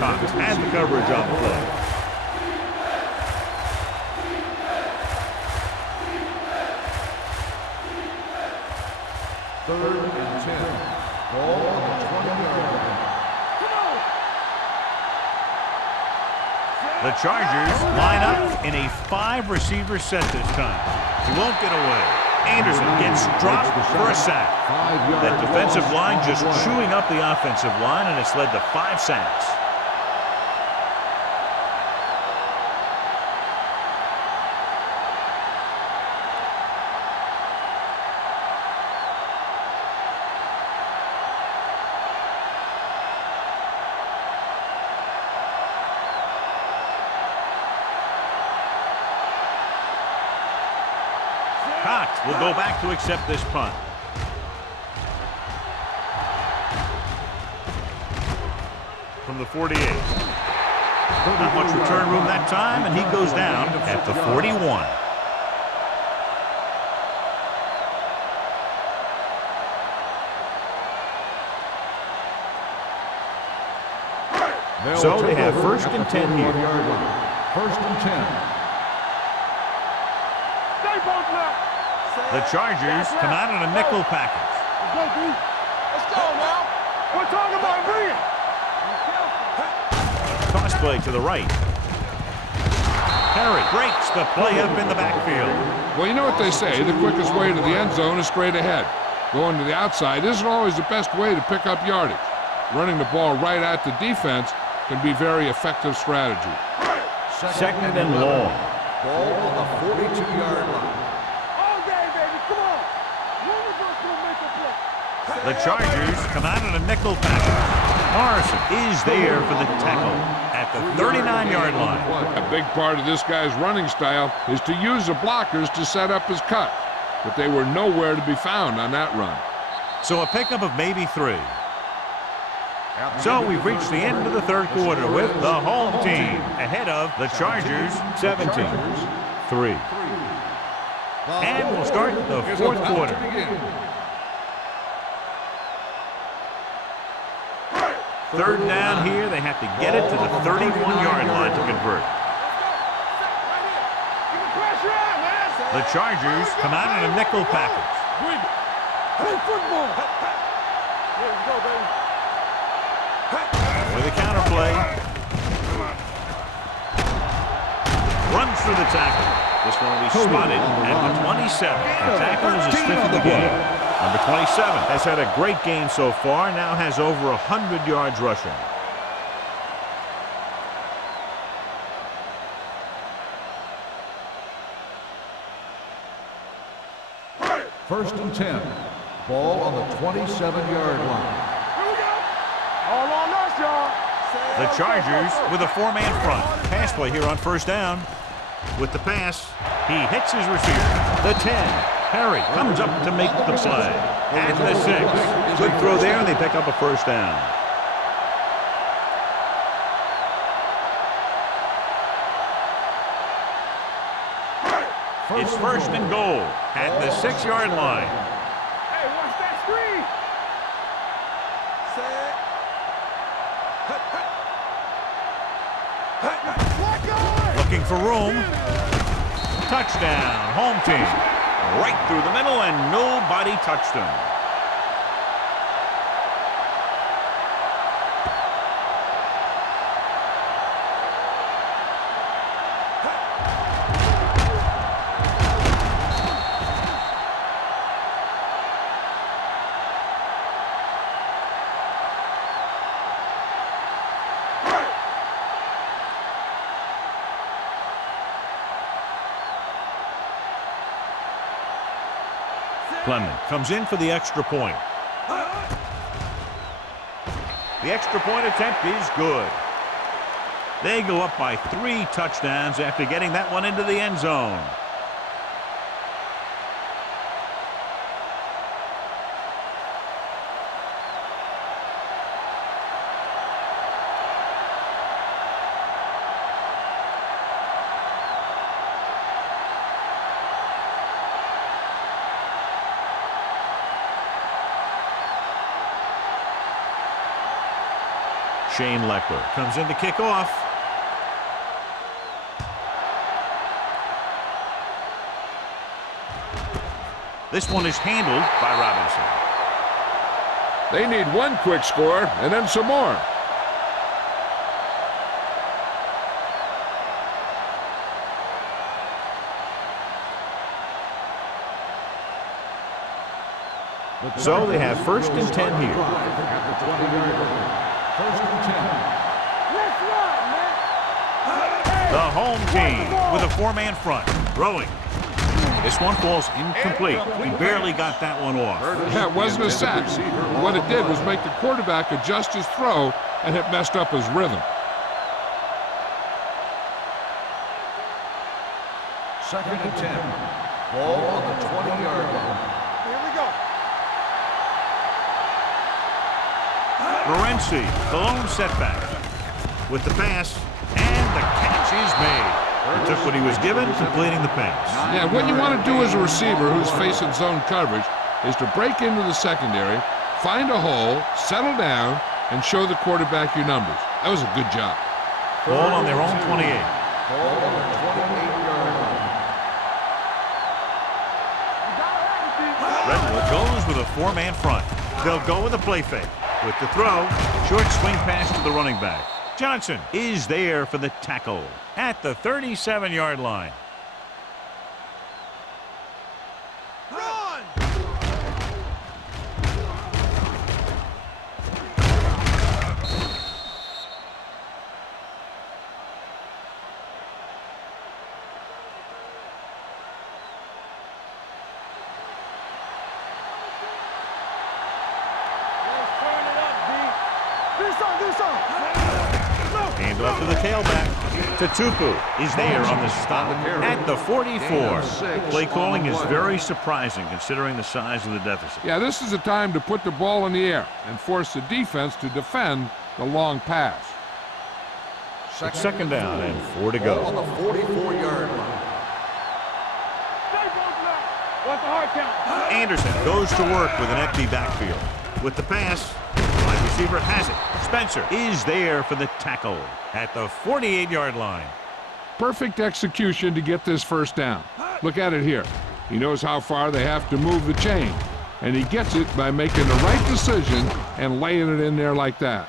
Cox had the coverage on the play. Third and 10. Ball on the 20-yard line. The Chargers line up in a 5-receiver set this time. He won't get away. Anderson gets dropped for a sack. That defensive line just chewing up the offensive line, and it's led to 5 sacks. Cox will go back to accept this punt. From the 48. Not much return room that time, and he goes down at the 41. So they have first and 10 here. First and 10. The Chargers come out in a nickel package. Let's go, D. Let's go now. We're talking about bringing. Toss play to the right. Perry breaks the play up in the backfield. Well, you know what they say, the quickest way to the end zone is straight ahead. Going to the outside isn't always the best way to pick up yardage. Running the ball right at the defense can be very effective strategy. Second and long. Ball on the 42-yard line. All day, baby. Come on. One of us will make a play. The Chargers come out in a nickel package. Morrison is there for the tackle at the 39-yard line. A big part of this guy's running style is to use the blockers to set up his cut, but they were nowhere to be found on that run. So a pickup of maybe 3. So we've reached the end of the third quarter with the home team ahead of the Chargers 17-3. And we'll start the fourth quarter. Third down here. They have to get it to the 31-yard line to convert. The Chargers come out in a nickel package. Play football. Here we go, baby. With a counter play. Runs through the tackle. This one will be spotted at the 27. The tackle is his 5th of the game. Number 27 has had a great game so far, now has over 100 yards rushing. First and 10. Ball on the 27-yard line. All on us, y'all. The Chargers with a 4-man front. Pass play here on first down. With the pass, he hits his receiver. The 10. Perry comes up to make the play. At the 6. Good throw there, and they pick up a first down. It's first and goal at the 6-yard line. Hey, watch that screen. Looking for room. Touchdown, home team. right through the middle, and nobody touched him. Clemens comes in for the extra point. The extra point attempt is good. They go up by 3 touchdowns after getting that one into the end zone. Shane Leckler comes in to kick off. This one is handled by Robinson. They need one quick score and then some more. So they have 1st and 10 here. At the 20-yard line. 1st and 10. Let's run, man. The home team with a 4-man front. Throwing. This one falls incomplete. He barely got that one off. Yeah, it wasn't a sack. What it did was make the quarterback adjust his throw, and it messed up his rhythm. 2nd and 10. Ball on the 20-yard line. Here we go. Morency, the lone setback. With the pass, and the catch is made. He took what he was given, completing the pass. Yeah, what you want to do as a receiver who's facing zone coverage is to break into the secondary, find a hole, settle down, and show the quarterback your numbers. That was a good job. Ball on their own 28. Ball on the 28-yard line. Redwood goes with a 4-man front. They'll go with a play fake. With the throw, short swing pass to the running back. Johnson is there for the tackle at the 37-yard line. Run! Let's turn it up, D. Do something. Hand off to the tailback. Tutupu is there on the stop at the 44. Play calling is very surprising considering the size of the deficit. Yeah, this is the time to put the ball in the air and force the defense to defend the long pass. It's 2nd down and 4 to Ball on go. the 44-yard line. What's the hard count? Anderson goes to work with an empty backfield. With the pass, wide receiver has it. Spencer is there for the tackle at the 48-yard line. Perfect execution to get this 1st down. Look at it here. He knows how far they have to move the chain, and he gets it by making the right decision and laying it in there like that.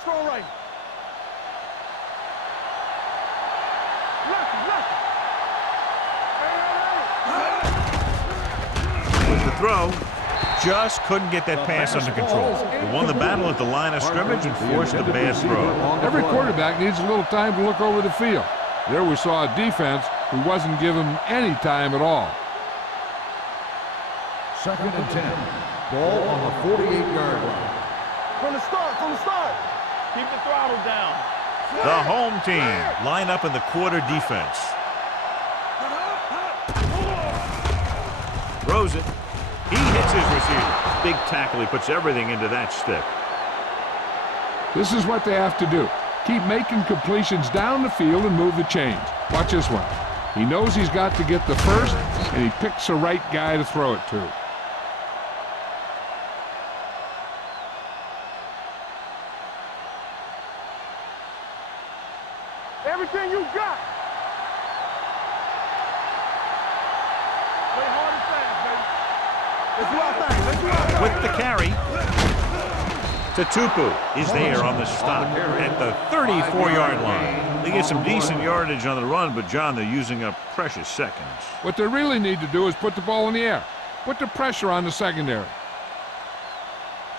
Strong right. With the throw, just couldn't get that pass under control. He won the battle at the line of scrimmage and forced a bad throw. Every quarterback needs a little time to look over the field. There we saw a defense who wasn't given any time at all. 2nd and 10. Ball on the 48-yard line. From the start. Keep the throttle down. The home team line up in the quarter defense. Throws it. He hits his receiver. Big tackle. He puts everything into that stick. This is what they have to do. Keep making completions down the field and move the chains. Watch this one. He knows he's got to get the first, and he picks the right guy to throw it to. With the carry. Tupu is there on the stop at the 34-yard line. They get some decent yardage on the run, but, John, they're using up precious seconds. What they really need to do is put the ball in the air. Put the pressure on the secondary.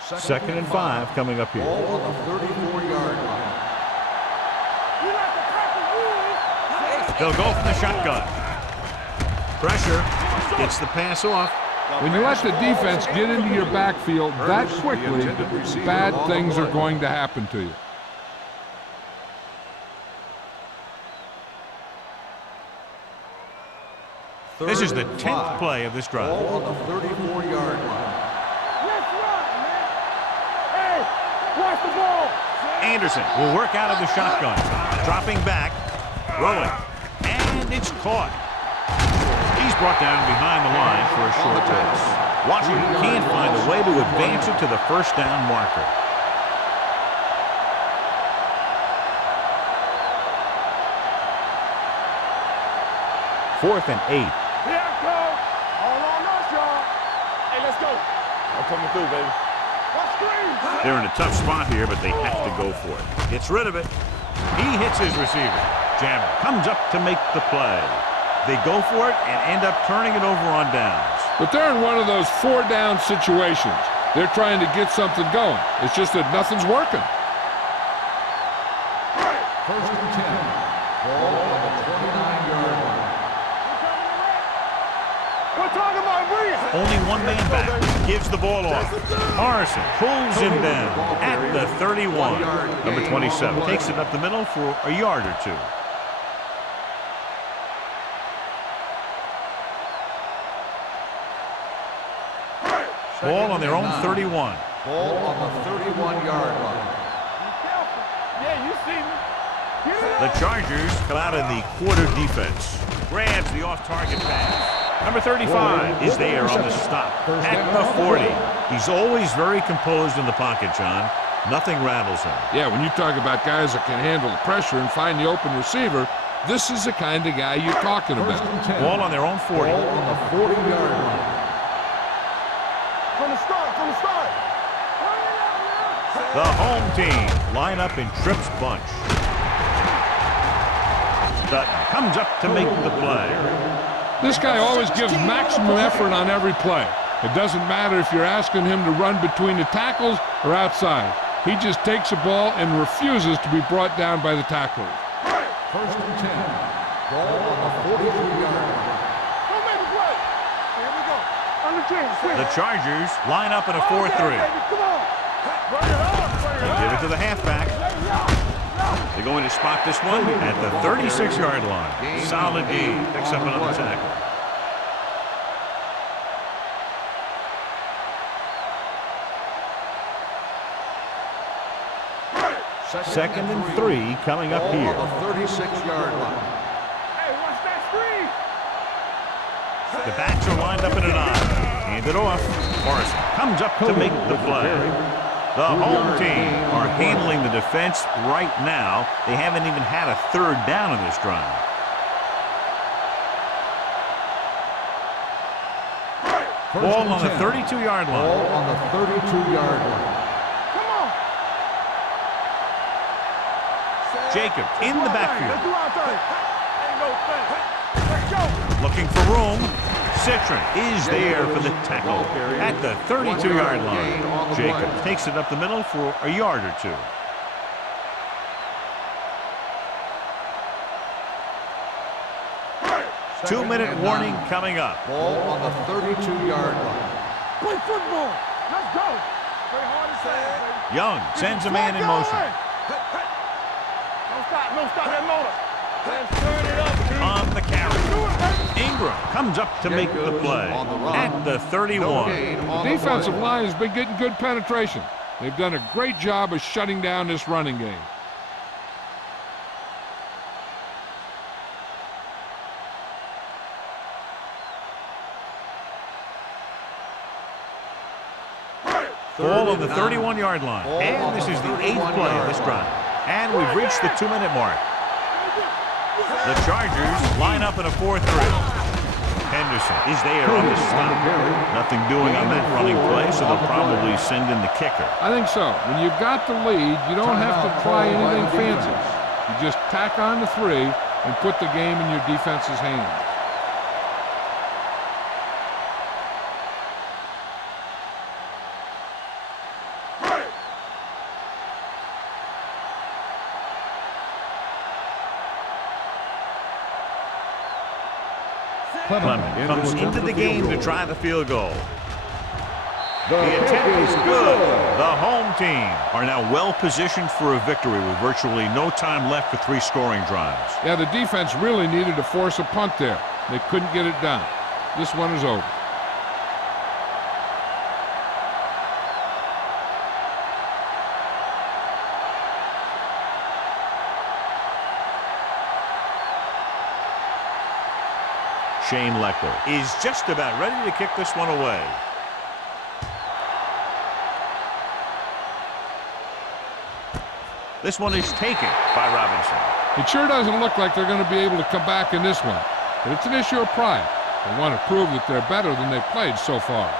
2nd and 5 coming up here. Ball on the 34-yard line. They'll go from the shotgun. Pressure gets the pass off. When you let the defense get into your backfield that quickly, bad things are going to happen to you. This is the 10th play of this drive. Ball on the 34-yard line. Watch the ball. Anderson will work out of the shotgun. Dropping back. Rolling. And it's caught. He's brought down behind the line for a short pass. Washington can't find a way to advance it to the first down marker. Fourth and 8. Here I come. Hold on, no, y'all. Hey, let's go. I'm coming through, baby. What screen? They're in a tough spot here, but they have to go for it. Gets rid of it. He hits his receiver. Jammer comes up to make the play. They go for it and end up turning it over on downs. But they're in one of those 4-down situations. They're trying to get something going. It's just that nothing's working. 1st and 10. Ball on the 29-yard line. We're talking about Reed. Only one man back. Gives the ball off. Morrison pulls him down at the 31. Number 27 takes it up the middle for a yard or two. Ball on their own 31. Ball on the 31-yard line. Yeah, you see me. The Chargers come out in the quarter defense. Grabs the off-target pass. Number 35 is there on the stop at the 40. He's always very composed in the pocket, John. Nothing rattles him. Yeah, when you talk about guys that can handle the pressure and find the open receiver, this is the kind of guy you're talking about. Ball on their own 40. Ball on the 40-yard line. From the start. The home team line up in Tripp's bunch. Dutton comes up to make the play. This guy always gives maximum effort on every play. It doesn't matter if you're asking him to run between the tackles or outside. He just takes the ball and refuses to be brought down by the tacklers. 1st and 10. Ball on the 43-yard line. Don't make the play. Here we go. On the team. The Chargers line up in a 4-3. Come on. Bring it on. Give it to the halfback. They're going to spot this one at the 36-yard line. Solid gain. Picks up another tackle. Second and 3 coming up here. Ball on the 36-yard line. Hey, watch that screen. The backs are lined up in an eye. Hand it off. Morrison comes up to make the play. The home team are handling the defense right now. They haven't even had a third down in this drive. Ball on the 32-yard line. Ball on the 32-yard line. Come on. Jacobs in the backfield. Let's do our thing. Ain't no thing. Let's go. Looking for room. Citron is there for the tackle at the 32-yard line. Jacobs takes it up the middle for a yard or two. Two-minute warning coming up. Ball on the 32-yard line. Play football. Let's go. Play hard and fast, baby. Young sends a man in motion. Don't stop that motor. Let's turn it up, dude. On the carry. Ingram comes up to make the play at the 31. The defensive line has been getting good penetration. They've done a great job of shutting down this running game. Ball on the 31-yard line. And this is the 8th play of this drive. And we've reached the 2-minute mark. The Chargers line up in a 4-3. Henderson is there on the stop. Nothing doing on that running play, so they'll probably send in the kicker. I think so. When you've got the lead, you don't have to try anything fancy. You just tack on the 3 and put the game in your defense's hands. Clement comes into the game to try the field goal. The attempt is good. The home team are now well positioned for a victory with virtually no time left for 3 scoring drives. Yeah, the defense really needed to force a punt there. They couldn't get it done. This one is over. Shane Leckler is just about ready to kick this one away. This one is taken by Robinson. It sure doesn't look like they're going to be able to come back in this one, but it's an issue of pride. They want to prove that they're better than they've played so far.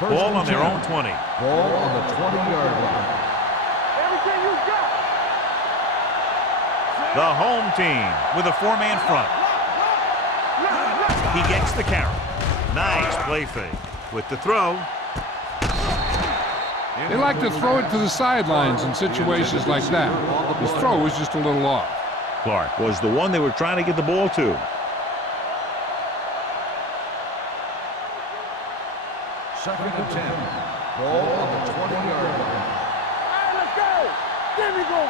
Ball on their own 20. Ball on the 20-yard line. Everything you got. The home team with a 4-man front. He gets the carry. Nice play fake. With the throw. They like to throw it to the sidelines in situations like that. His throw was just a little off. Clark was the one they were trying to get the ball to. Second and 10. Ball on the 20-yard line. All right, let's go. There we go.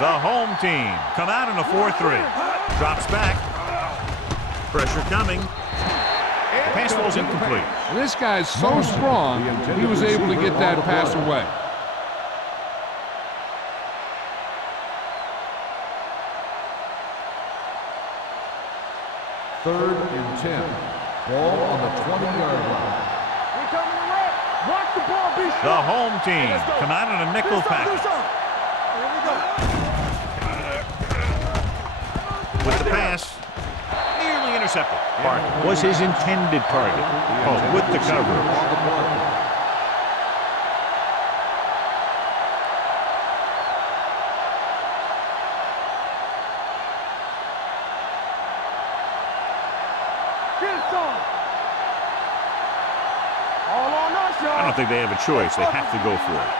The home team come out in a 4-3. Drops back. Pressure coming. Pass falls incomplete. And this guy's so strong, he was able to get that pass away. Third and 10. Ball on the 20-yard line. We coming around. Watch the ball be short. The home team come out in a nickel package. Here we go. With the pass, nearly intercepted. Park was his intended target. Oh, with the coverage. Get it on. All on us, y'all. I don't think they have a choice. They have to go for it.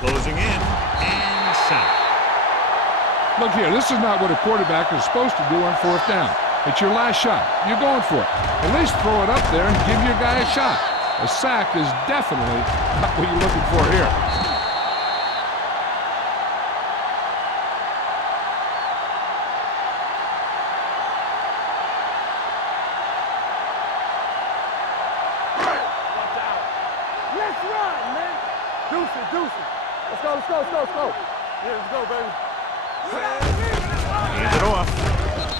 Closing in and sack. Look here, this is not what a quarterback is supposed to do on 4th down. It's your last shot. You're going for it. At least throw it up there and give your guy a shot. A sack is definitely not what you're looking for here. Let's run, man. Deuce it. Let's go. Yeah, let's go, baby. Hands it off.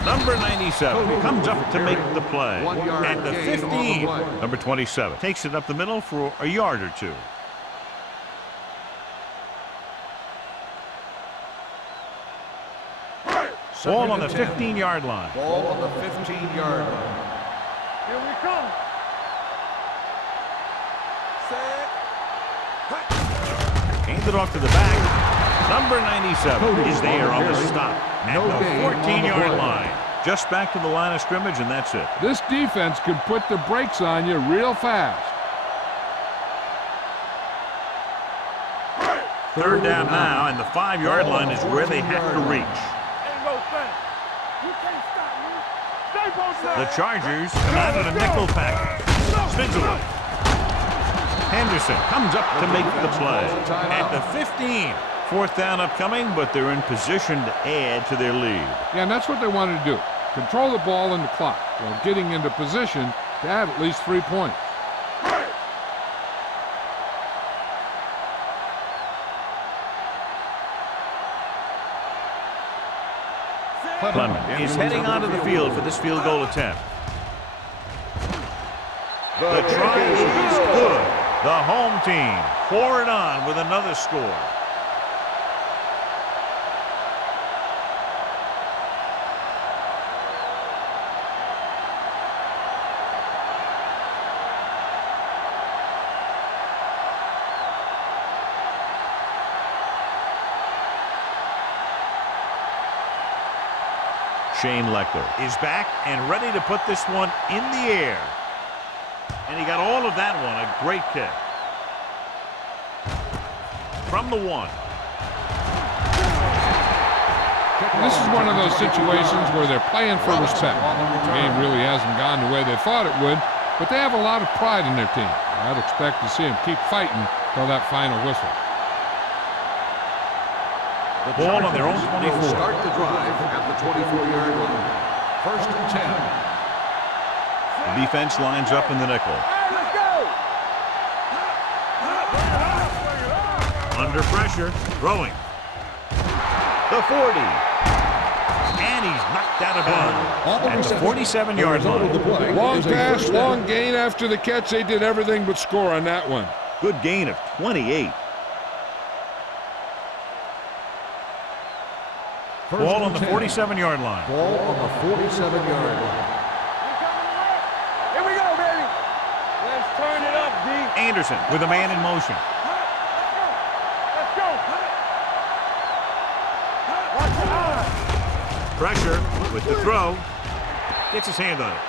Number 97 comes up to make the play. At the 15, number 27 takes it up the middle for a yard or 2. Ball on the 15-yard line. Ball on the 15-yard line. Here we come. Hands it off to the back. Number 97 is there on the stop at the 14-yard line. Just back to the line of scrimmage, and that's it. This defense can put the brakes on you real fast. Third down now, and the 5-yard line is where they have to reach. Ain't no thing. You can't stop me. Stay both sides. The Chargers come out in a nickel package. Spins away. Henderson comes up to make the play. At the 15. 4th down upcoming, but they're in position to add to their lead. Yeah, and that's what they wanted to do. Control the ball and the clock while getting into position to add at least 3 points. Clement is heading onto the field for this field goal attempt. The try is good. The home team pour it on with another score. Shane Leckler is back and ready to put this one in the air. And he got all of that one. A great kick. From the 1. This is one of those situations where they're playing for respect. The game really hasn't gone the way they thought it would, but they have a lot of pride in their team. I'd expect to see them keep fighting till that final whistle. The Ball on their own 24. Start the drive at the 24-yard line. 1st and 10. The defense lines up in the nickel. Hey, let's go! Under pressure, throwing. The 40. And he's knocked out of bounds at the 47-yard line. Long pass, long gain after the catch. They did everything but score on that one. Good gain of 28. Ball on the 47-yard line. Ball on the 47-yard line. Here we go, baby. Let's turn it up, D. Anderson with a man in motion. Let's go. Watch your eyes. Pressure with the throw. Gets his hand on it.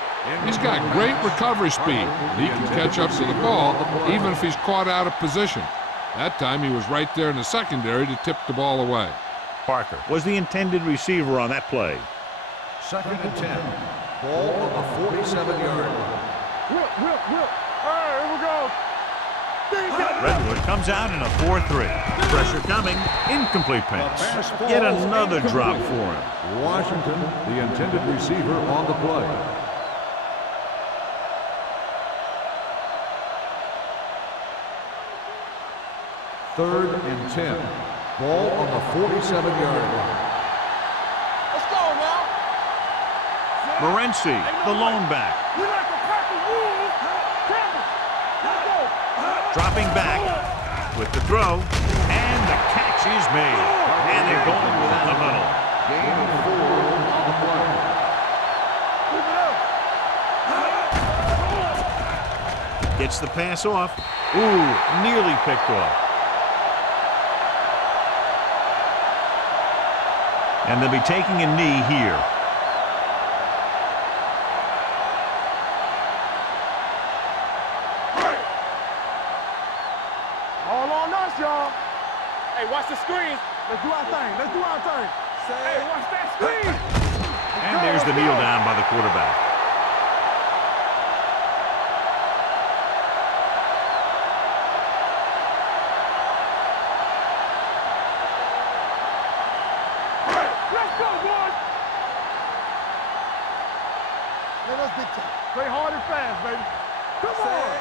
He's got great recovery speed. He can catch up to the ball even if he's caught out of position. That time he was right there in the secondary to tip the ball away. Parker was the intended receiver on that play. 2nd and 10. Ball on the 47-yard line. Whip. All right, here we go. Redwood comes out in a 4-3. Pressure coming. Incomplete pass. Yet another drop for him. Washington, the intended receiver on the play. Third and 10. Ball on the 47-yard line. Let's go now. Morency, the lone back. We like to pack the rules. Let's go. Dropping back with the throw. And the catch is made. And they're going without a huddle. Gain of 4 on the play. Keep it up. Gets the pass off. Ooh, nearly picked off. And they'll be taking a knee here. All on us, y'all. Hey, watch the screen. Let's do our thing. Hey, watch that screen. And there's the kneel down by the quarterback. Let's go, boys. Let us big time. Play hard and fast, baby. Come on.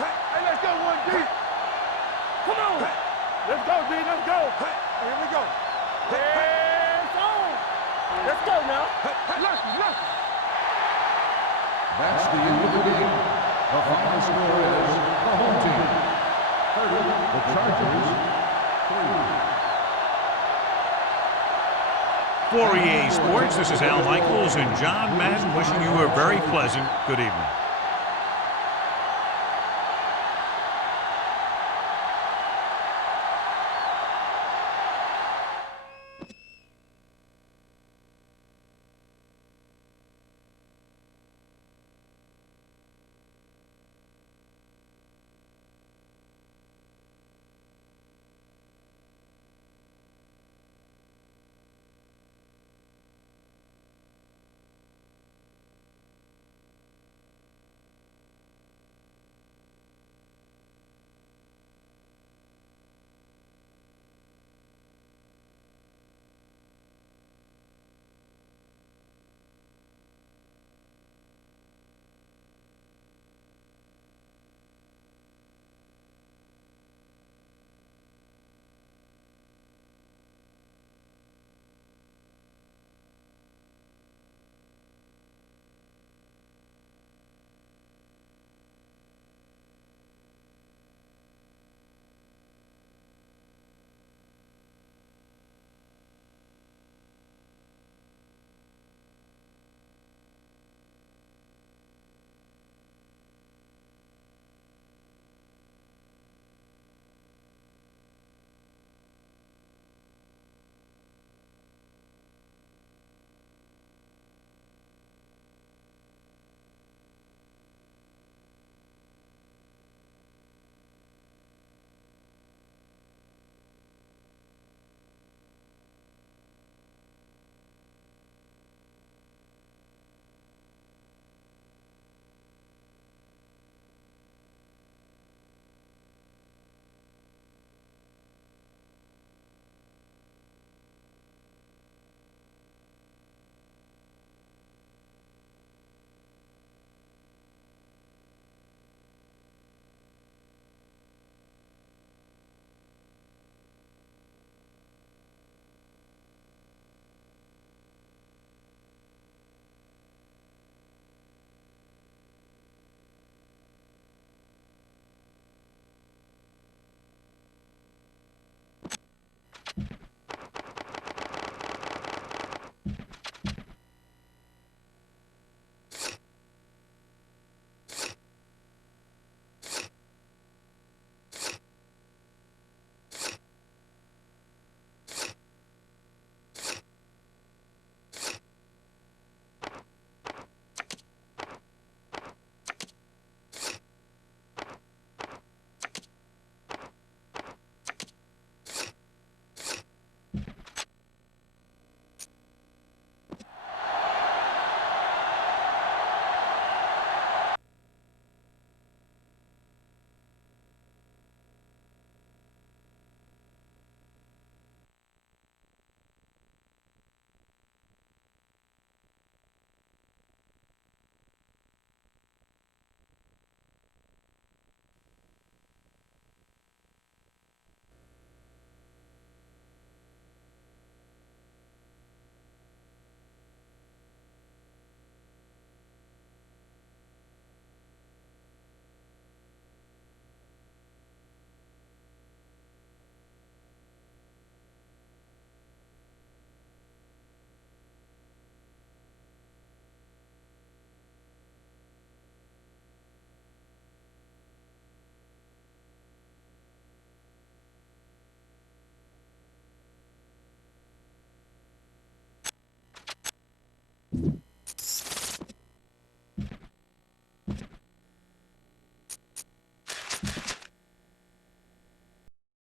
Hey, let's go, 1D. Come on. Let's go, D. Let's go. Here we go. Hands on. Let's go now. Let's. That's the end of the game. The final score is the home team 30, the Chargers 3. For EA Sports, this is Al Michaels and John Madden wishing you a very pleasant good evening.